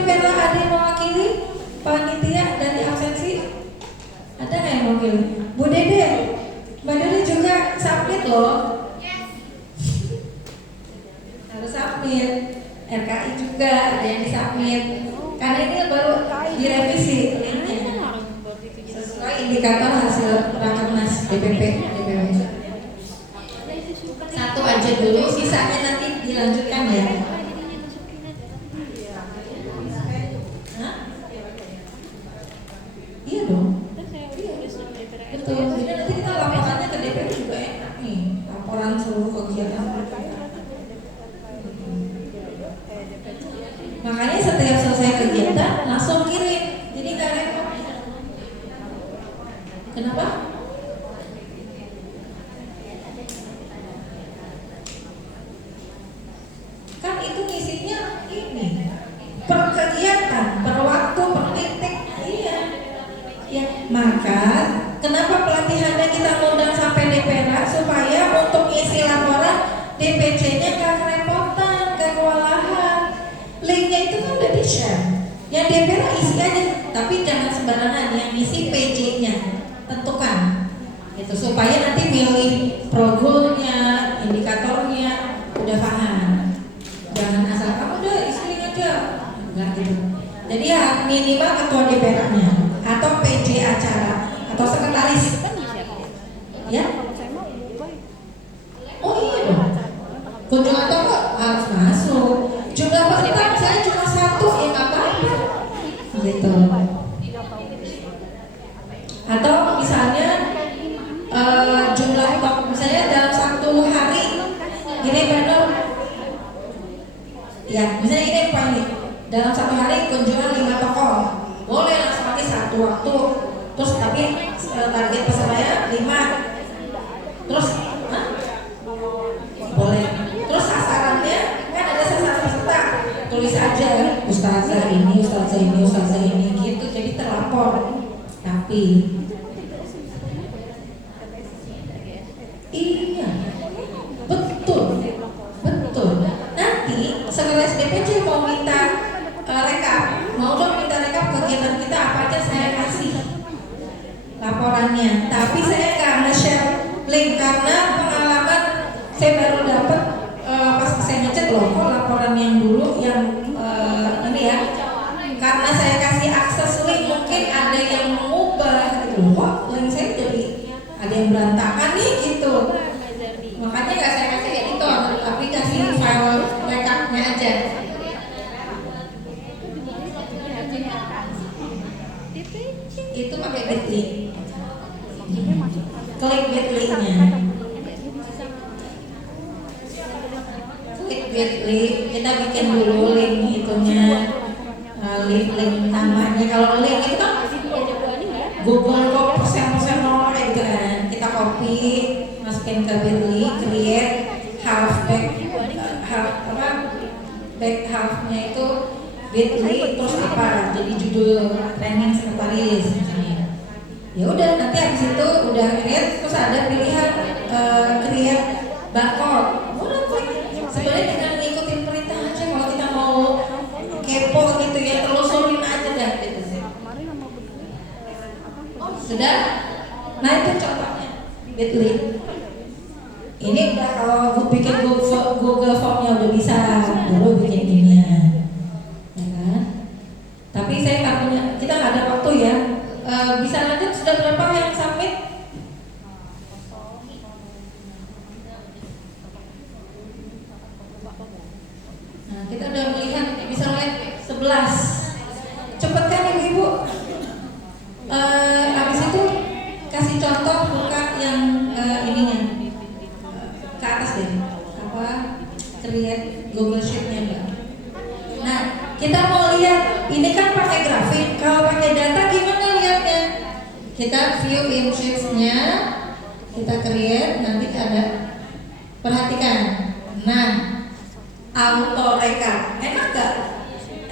DPR ada yang mewakili panitia dari absensi? Ada nggak yang mewakili? Bu Dede, Mbak Dede juga submit loh. Harus submit. RKI juga ada yang disubmit. Karena ini baru direvisi linknya sesuai indikator hasil Rakernas DPP. Satu aja dulu, sisanya nanti dilanjutkan ya. Hah? Iya dong. Betul. Jadi nanti kita laporannya ke DPP juga enak nih. Laporan seluruh kegiatan. Makanya setiap selesai kegiatan langsung kirim. Jadi nggak repot. Kenapa? Kan itu ngisinya ini per kegiatan, per waktu, per titik. Iya. Ya, maka kenapa pelatihannya kita ngundang sampai DPR supaya untuk ngisi laporan DPC-nya gak kerepotan, gak kewalahan. Linknya itu kan udah di-share. Yang DPR isi aja, tapi jangan sembarangan. Yang isi PJ-nya tentukan. Gitu supaya nanti milih progolnya, indikatornya udah paham. Jangan asal kamu udah isi link aja. Enggak gitu. Jadi ya minimal ketua DPR-nya atau PJ acara atau sekretaris. Ya. Oh iya dong. Kunjungan toko harus masuk. Jumlah peserta saya cuma 1 ya nggak apa-apa. Gitu. Atau misalnya jumlah toko misalnya dalam 1 hari ini benar. Ya, misalnya ini apa ini? Dalam 1 hari kunjungan 5 toko. Boleh langsung pakai 1 waktu. Terus tapi target pesertanya 5. Terus boleh. Terus sasarannya kan ada sasaran peserta. Tulis aja ustazah ini, ustazah ini, ustazah ini gitu. Jadi terlapor. Tapi iya. Betul. Nanti sekretaris DPC mau minta rekap, mau dong minta rekap kegiatan kita apa aja saya kasih laporannya. Tapi saya nggak nge-share link karena pengalaman saya baru dapat pas saya ngecek loh kok laporan yang dulu yang ini ya. Karena saya kasih akses link mungkin ada yang mengubah gitu. Kok link saya jadi ada yang berantakan nih gitu. Makanya nggak saya kasih editor, tapi kasih file rekapnya aja. Itu pakai Bitly. Klik Bitly-nya. Klik Bitly, kita bikin dulu link itunya, link namanya. Kalau link itu kan Google kok persen nomor gitu kan. Kita copy, masukin ke Bitly, create back half-nya itu Bitly terus apa? Jadi judul training sekretaris misalnya. Ya udah nanti habis itu udah create terus ada pilihan create barcode. Udah klik. Sebenarnya dengan ngikutin perintah aja kalau kita mau kepo gitu ya telusurin aja dah gitu. Sudah? Nah itu contohnya Bitly. Ini udah kalau bikin Google Form-nya udah bisa, dulu bikin ginian, ya kan? Tapi saya nggak punya, kita nggak ada waktu ya. Bisa lanjut sudah berapa yang submit? Nah kita udah melihat, bisa lihat 11. Cepet kan ibu-ibu? Habis itu kasih contoh buka yang ininya ke atas deh, apa create Google Sheet-nya enggak. Nah kita mau lihat ini kan pakai grafik, kalau pakai data gimana lihatnya? Kita view in sheets-nya, kita create, nanti ada perhatikan. Nah auto rekap, enak gak?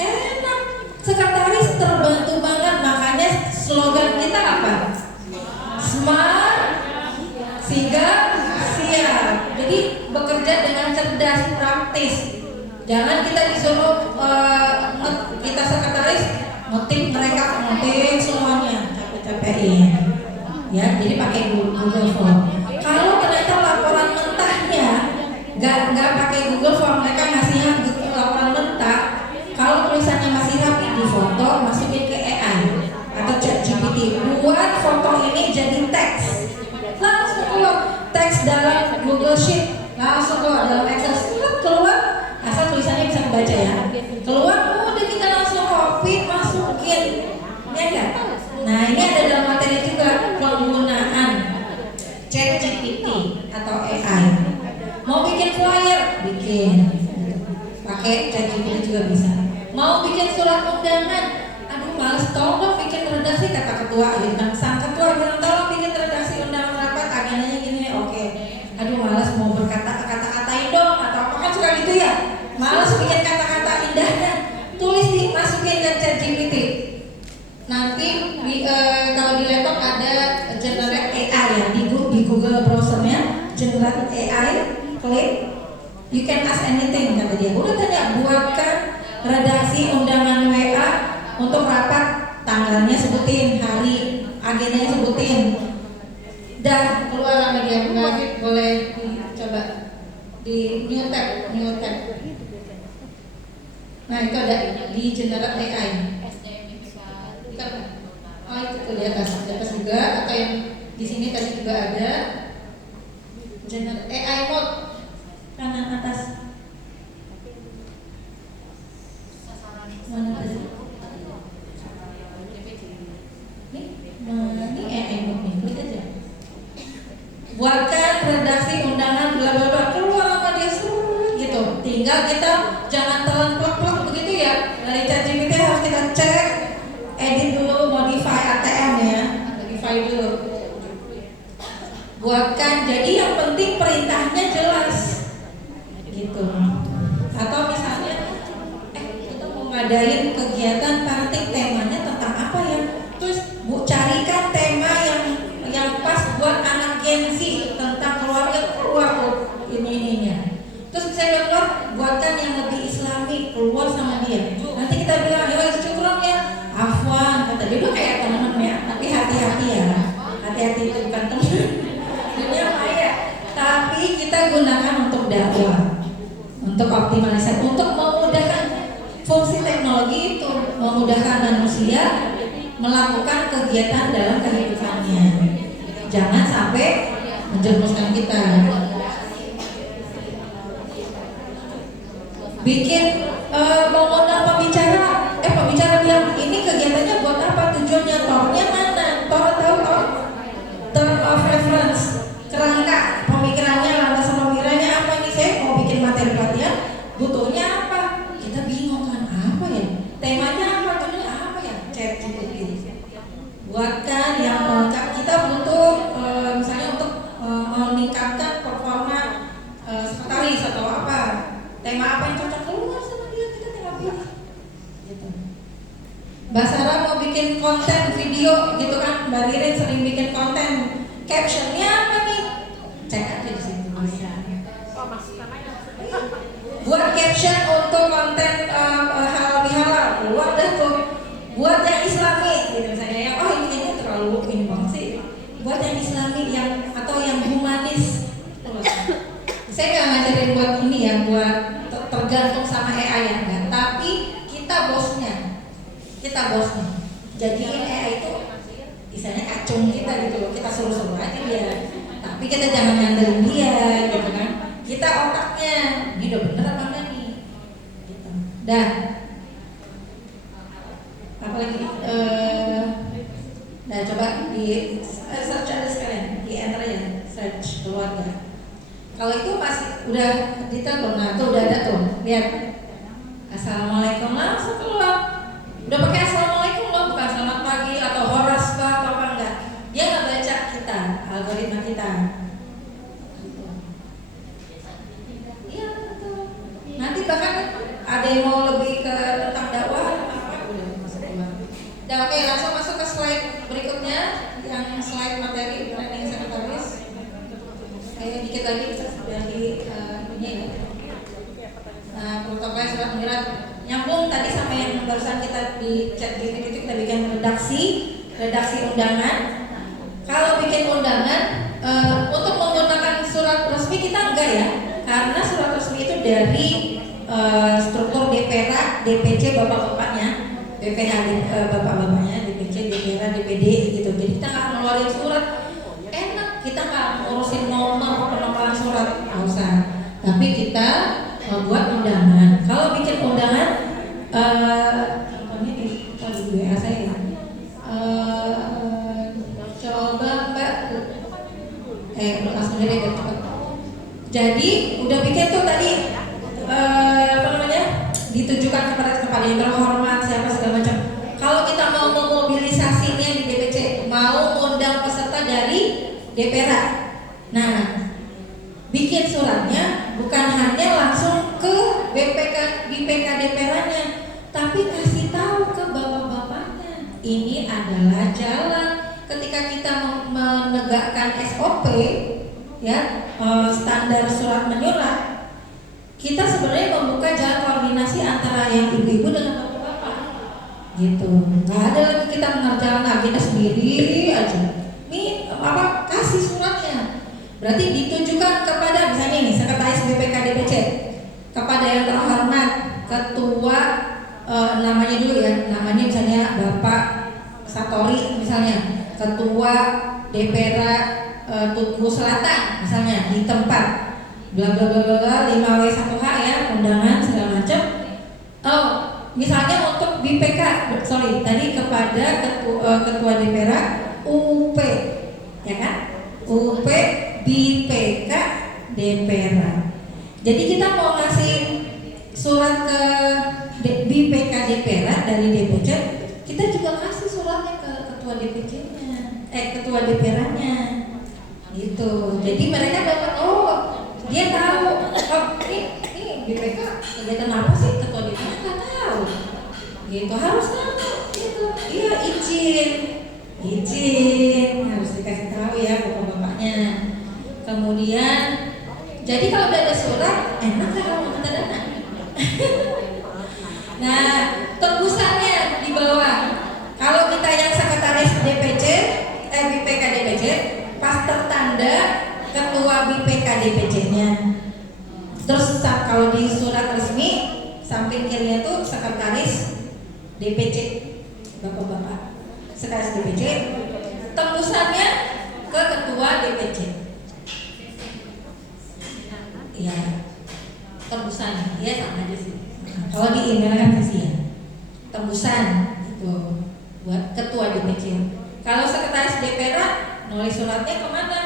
Enak. Sekretaris terbantu banget, makanya slogan kita apa? Smart, sigap, siap. Jadi bekerja dengan cerdas, praktis. Jangan kita disuruh kita kita sekretaris ngetik mereka ngetik semuanya capek-capekin ya, jadi pakai Google Form. Kalau ternyata laporan mentahnya nggak pakai Google Form, mereka ngasihnya laporan mentah, kalau tulisannya masih rapi di foto, masukin ke AI atau ChatGPT, buat foto ini jadi teks, langsung keluar teks dalam Google Sheet, langsung keluar dalam Excel, keluar asal tulisannya bisa dibaca ya, keluar udah kita langsung copy masukin ya kan. Nah ini ada dalam materi juga penggunaan ChatGPT atau AI. Mau bikin flyer, bikin pakai ChatGPT juga bisa. Mau bikin surat undangan, aduh males, tolong dong bikin redaksi, kata ketua gitu kan. Sang ketua bilang tolong bikin redaksi undangan rapat, agendanya gini, oke. Aduh males, mau berkata-katain dong atau apa, kan suka gitu ya. Males bikin kata-kata indahnya, tulis dimasukin ke ChatGPT. Nanti kalau di laptop ada generate AI ya, di Google browsernya generate AI, klik, you can ask anything kata dia. Udah tanya, buatkan redaksi undangan WA untuk rapat, tanggalnya sebutin, hari, agendanya sebutin. Dan keluar sama dia, boleh dicoba di new tab. Nah itu ada di generate AI. Oh itu tuh di atas juga, atau yang di sini tadi juga ada generate AI mode kanan atas. Mana tadi? Ini AI mode nih, klik aja. Buatkan redaksi undangan bla bla bla, keluar sama dia suruh gitu. Tinggal kita jangan telan plek-plek begitu ya. Dari ChatGPT harus kita cek, edit dulu, modify ATM ya, modify dulu. Buatkan, jadi yang penting perintahnya jelas gitu. Atau misalnya kita mau ngadain kegiatan parenting, temanya tentang apa ya, terus Bu carikan tema yang pas buat anak Gen Z, tentang keluarga, keluar tuh ininya. Terus saya keluar, buatkan yang lebih Islami, keluar sama dia. Nanti kita bilang, ya syukuran ya, afwan, kata dia, udah kayak teman ya, tapi hati-hati ya, hati-hati itu bukan teman, dunia maya. Tapi kita gunakan untuk dakwah, untuk optimalisasi, untuk memudahkan fungsi teknologi itu, memudahkan manusia melakukan kegiatan dalam kehidupannya. Jangan sampai menjerumuskan kita. Bikin mengundang pembicara bilang ini kegiatannya buat apa, tujuannya, tornya mana, term of reference, kerangka pemikirannya, landasan pemikirannya apa nih, saya mau bikin materi pelatihan, butuhnya apa, kita bingung kan, apa ya, temanya apa, tujuannya apa ya, ChatGPT. Buatkan yang lengkap, kita butuh misalnya untuk meningkatkan performa sekretaris atau apa, tema apa yang cocok, keluar sama dia, kita tinggal pilih gitu. Mbak Sarah mau bikin konten video gitu kan, Mbak Ririn sering bikin konten, captionnya apa nih, cek aja di situ. Buat caption untuk konten halal bihalal, keluar dah tuh. Buat yang Islami gitu misalnya, yang oh ini terlalu ini banget sih, buat yang Islami yang atau yang humanis. Saya nggak ngajarin buat ini ya, buat tergantung sama AI ya enggak, tapi kita bosnya. Jadiin AI itu misalnya kacung kita gitu loh, kita suruh-suruh aja dia, tapi kita jangan ngandelin dia gitu kan, kita otaknya ini udah bener apa enggak nih gitu. Dah apalagi nah coba di search aja sekalian, di enter ya, search keluarga. Kalau itu masih udah detail belum? Nah tuh udah ada tuh, lihat assalamualaikum, langsung keluar. Udah pakai assalamualaikum loh, bukan selamat pagi atau horas atau apa enggak. Dia nggak baca kita, algoritma kita. Iya betul. Nanti bahkan ada yang mau lebih ke tentang dakwah apa, udah masuk keluar. Nah oke, langsung masuk ke slide berikutnya, yang slide materi training sekretaris. Kayak dikit lagi dari ini ya. Nah, protokol surat menyurat nyambung tadi sama yang barusan kita di chat itu kita bikin redaksi undangan. Kalau bikin undangan untuk menggunakan surat resmi kita enggak ya, karena surat resmi itu dari struktur DPRA, DPC bapak-bapaknya, BPH bapak-bapaknya, DPC, DPRA, DPD gitu. Jadi kita nggak ngeluarin surat, enak kita nggak ngurusin nomor penomoran surat, nggak usah. Tapi kita buat undangan. Kalau bikin undangan, contohnya di WA saya ya. Coba Mbak, langsung dari cepat. Jadi udah bikin tuh tadi ditujukan kepada yang terhormat siapa segala macam. Kalau kita mau memobilisasinya di DPC, mau mengundang peserta dari DPRA, nah bikin suratnya bukan hanya langsung ke BPK DPRA-nya, tapi kasih tahu ke bapak-bapaknya. Ini adalah jalan ketika kita menegakkan SOP ya, standar surat menyurat. Kita sebenarnya membuka jalan koordinasi antara yang ibu-ibu dengan bapak-bapak, gitu. Nggak ada lagi kita mengerjakan agenda sendiri aja. Ini kasih suratnya. Berarti ditujukan kepada misalnya ini sekretaris BPK DPC, kepada yang terhormat ketua namanya dulu ya, namanya misalnya Bapak Satori misalnya, ketua DPRA Tugu Selatan misalnya di tempat bla bla bla bla 5W1H ya, undangan segala macam. Oh, misalnya untuk BPK, tadi kepada ketua DPRA UP, ya kan? UP BPK DPRA. Jadi kita mau ngasih surat ke BPK DPRA dari DPC, kita juga kasih suratnya ke ketua DPC-nya, ketua DPRA-nya, gitu. Jadi mereka dapat, dia tahu, ini BPK kegiatan apa sih, ketua DPRA nggak tahu, gitu. Harus tahu, gitu. Iya, izin harus dikasih tahu ya bapak-bapaknya. Kemudian, jadi kalau udah ada surat, enak kan kalau minta dana. Nah, tembusannya di bawah. Kalau kita yang sekretaris DPC, BPK DPC, pas tertanda ketua BPK DPC-nya. Terus kalau di surat resmi samping kirinya tuh sekretaris DPC, bapak-bapak, sekretaris DPC, tembusannya ke ketua DPC. Ya, tembusan, ya sama aja sih. Kalau di email kan kasih ya, tembusan itu buat ketua DPC. Kalau sekretaris DPRA nulis suratnya kemana?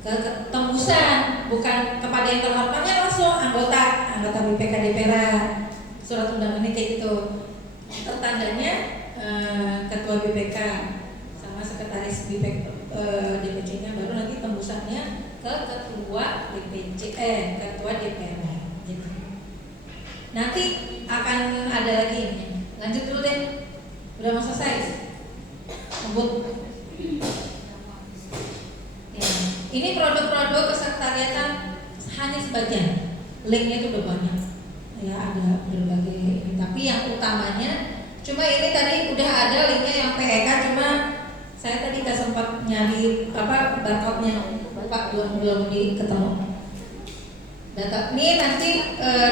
Ke tembusan, bukan kepada yang terhormatnya, langsung anggota BPK DPRA. Surat undangannya kayak gitu. Tertandanya ketua BPK sama sekretaris DPC-nya, baru nanti tembusannya ke ketua DPC, ketua DPRA. Gitu. Nanti akan ada lagi. Lanjut dulu deh. Udah mau selesai. Ngebut. Ya. Ini produk-produk kesekretariatan hanya sebagian. Linknya itu udah banyak. Ya, ada berbagai. Tapi yang utamanya, cuma ini tadi udah ada linknya yang PEK, cuma saya tadi nggak sempat nyari barcode-nya, Pak, belum ketemu. Data ini nanti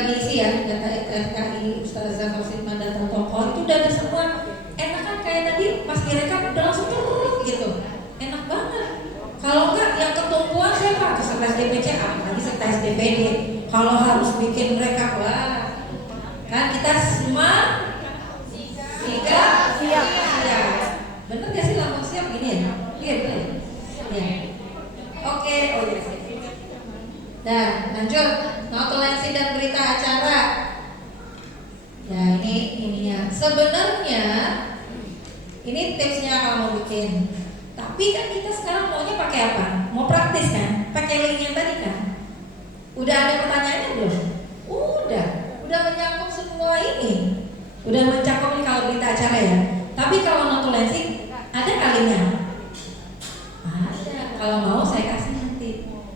diisi ya, data RKI, Ustazah Kosimah, data toko itu udah ada semua. Enak kan, kayak tadi pas direkap udah langsung turun gitu, enak banget. Kalau enggak yang ketumpuan siapa? Sekretaris DPC, apalagi sekretaris DPD. Kalau harus bikin rekap, wah, kan kita semua siap. Bener gak sih lambang siap gini ya? Iya bener. Ya. Oke, Dan lanjut, notulensi dan berita acara. Ya ini ininya. Sebenarnya ini tipsnya kalau mau bikin. Tapi kan kita sekarang maunya pakai apa? Mau praktis kan? Pakai link yang tadi kan? Udah ada pertanyaannya belum? Udah mencakup semua ini. Udah mencakup nih kalau berita acara ya. Tapi kalau notulensi ada kalinya? Ada. Kalau mau saya kasih nanti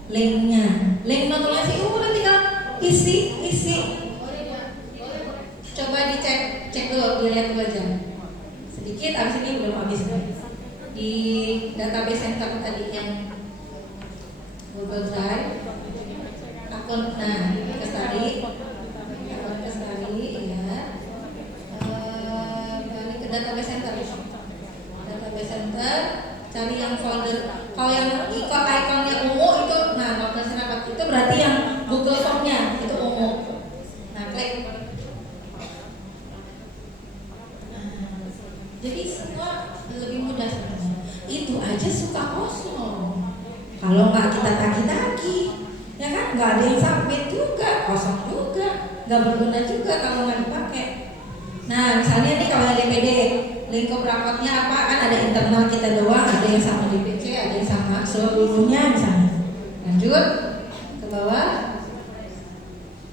linknya. Link notulensi udah tinggal isi isi. Coba cek dulu, dilihat dulu aja. Sedikit, abis ini belum habis. Di database center tadi yang Google Drive, akun, nah Kestari, ya. Balik ke database center, cari yang folder. Kalau yang ikonnya ungu itu, nah folder serapat itu berarti yang Google Form-nya itu ungu. Nah klik. Jadi semua lebih mudah sebenarnya. Itu aja suka kosong. Kalau nggak kita tagih-tagih, ya kan? Nggak ada yang submit juga, kosong juga, nggak berguna juga kalau nggak dipakai. Nah, misalnya nih kalau DPD, lingkup rapotnya apa? Kan ada internal kita doang, ada yang sama DPC, ada yang sama seluruhnya misalnya. Lanjut ke bawah.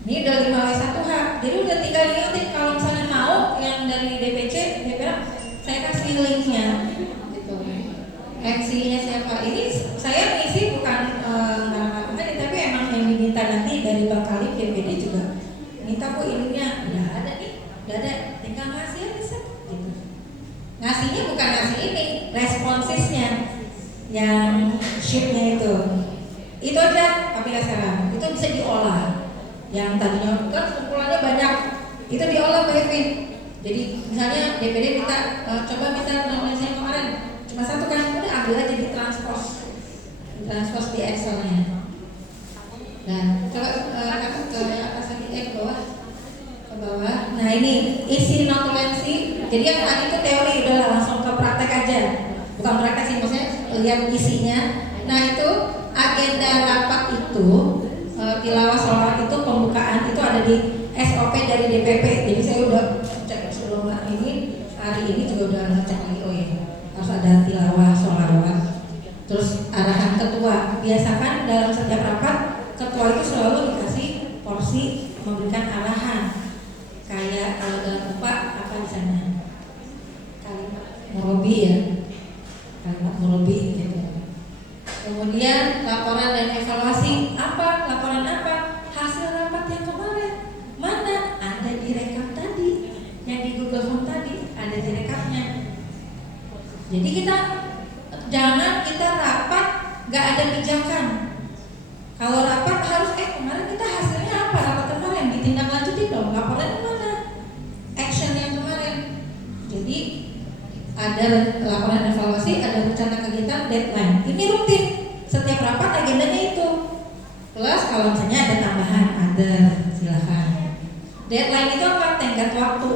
Ini udah 5W1H, jadi udah tinggal ingetin kalau misalnya mau yang dari DPC, dia bilang saya kasih linknya, gitu. MC-nya siapa? Ini saya ngisi bukan ngarang-ngarang aja, tapi emang yang diminta nanti dari Bang Kalim DPD juga minta bu ininya, udah ada nih, udah ada, tinggal ngasih aja set, gitu. Ngasihnya bukan ngasih ini, responsisnya, yang sheet-nya itu aja aplikasi sekarang, itu bisa diolah. Yang tadinya kan kumpulannya banyak, itu diolah Mbak Evi. Jadi misalnya DPD minta coba minta nominasinya kemarin cuma satu kan, udah ambil aja ditranspose di Excel-nya. Nah coba ke atas lagi, ke bawah. Nah ini isi notulensi. Jadi yang tadi itu teori, udah langsung ke praktek aja, bukan praktek sih, maksudnya lihat isinya. Nah itu agenda rapat itu tilawah sholat itu pembukaan itu ada di SOP dari DPP. Jadi saya udah cek sebelum ini, hari ini juga udah ngecek lagi, oh ya harus ada tilawah sholawat. Terus arahan ketua, biasakan dalam setiap rapat ketua itu selalu dikasih porsi memberikan arahan. Kayak kalau dalam UPA apa di sana? Kalimat murobi ya, kalimat murobi gitu. Kemudian laporan dan evaluasi, apa? Laporan apa? Hasil rapat yang kemarin. Mana? Ada di rekap tadi. Yang di Google Form tadi ada di rekapnya. Jadi jangan kita rapat gak ada pijakan. Kalau rapat harus kemarin kita hasilnya apa? Rapat kemarin ditindaklanjuti dong. Laporannya mana? Action yang kemarin. Jadi ada laporan evaluasi, ada rencana kegiatan, deadline. Ini rutin. Setiap rapat agendanya itu. Plus kalau misalnya ada tambahan, ada silakan. Deadline itu apa? Tenggat waktu.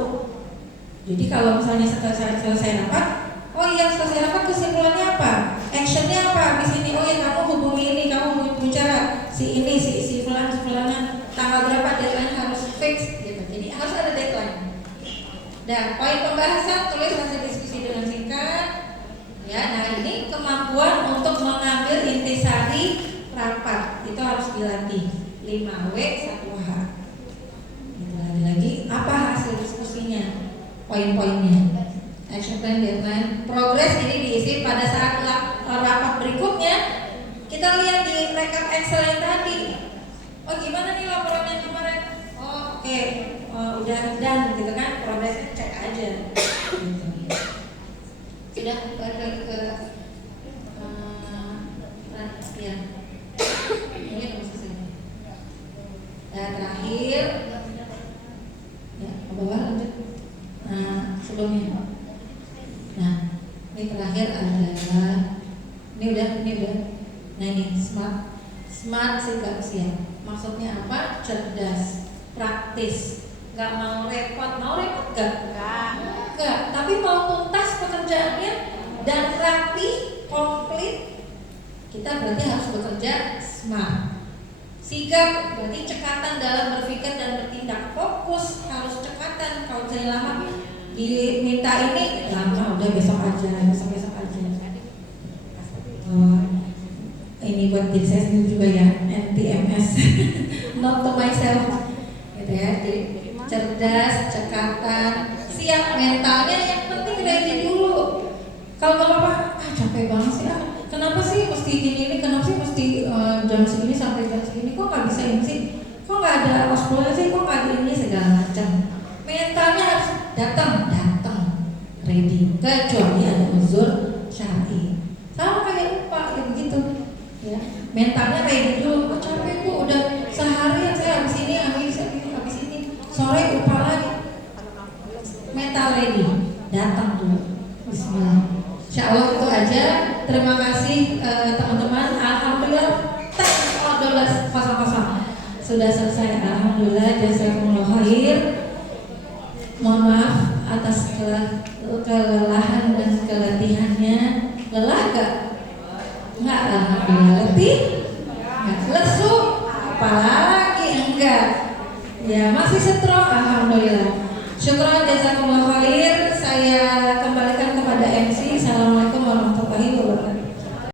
Jadi kalau misalnya selesai rapat, oh iya selesai rapat kesimpulannya apa? Actionnya apa? Di sini, oh iya kamu hubungi ini, kamu hubungi bicara si ini, si fulan-fulanan, tanggal berapa deadline harus fix gitu. Jadi harus ada deadline. Dan poin pembahasan tulis hasil diskusi dengan singkat. Ya, nah ini kemampuan untuk mengambil intisari rapat itu harus dilatih. 5W1H. Lagi apa hasil diskusinya? Poin-poinnya. Action plan, deadline, progres ini diisi pada saat rapat berikutnya. Kita lihat di rekap Excel yang tadi. Oh gimana nih laporan yang kemarin? Oh oke. Udah dan gitu kan, progresnya cek aja. Sudah balik ke ya. Ini udah selesai. Dan terakhir ya ke bawah lanjut. Nah sebelumnya. Nah ini terakhir adalah ini udah. Nah ini smart sikap siap. Maksudnya apa? Cerdas, praktis. Gak mau repot gak? Enggak, tapi mau tuntas pekerjaannya dan rapi, komplit. Kita berarti harus bekerja smart. Sigap berarti cekatan dalam berpikir dan bertindak. Fokus harus cekatan. Kalau misalnya lama diminta ini lama, udah besok aja. Ini buat diri saya sendiri juga ya, NTMS. Not to myself. Gitu ya. Jadi cerdas, cekatan, siap mentalnya, yang penting ready dulu. Kalau apa capek banget sih, kenapa sih mesti gini, kenapa sih mesti jam segini sampai jam segini, kok nggak bisa ini sih, kok nggak ada ospol datang ready, kecuali ada uzur syar'i. Sama kayak upah ya begitu. Ya, mentalnya ready dulu. Oh, capek Bu, udah seharian saya habis ini, habis ini sore upah lagi. Mental ready, datang dulu. Bismillah. Insya Allah itu aja. Terima kasih teman-teman. Alhamdulillah. Kosong. Sudah selesai. Alhamdulillah. Jazakumullah khair. Mohon maaf atas kelelahan dan keletihannya. Lelah gak? Enggak, alhamdulillah. Letih? Enggak. Lesu? Apalagi enggak. Ya masih stroke. Alhamdulillah. Syukran jazakumullah khair. Saya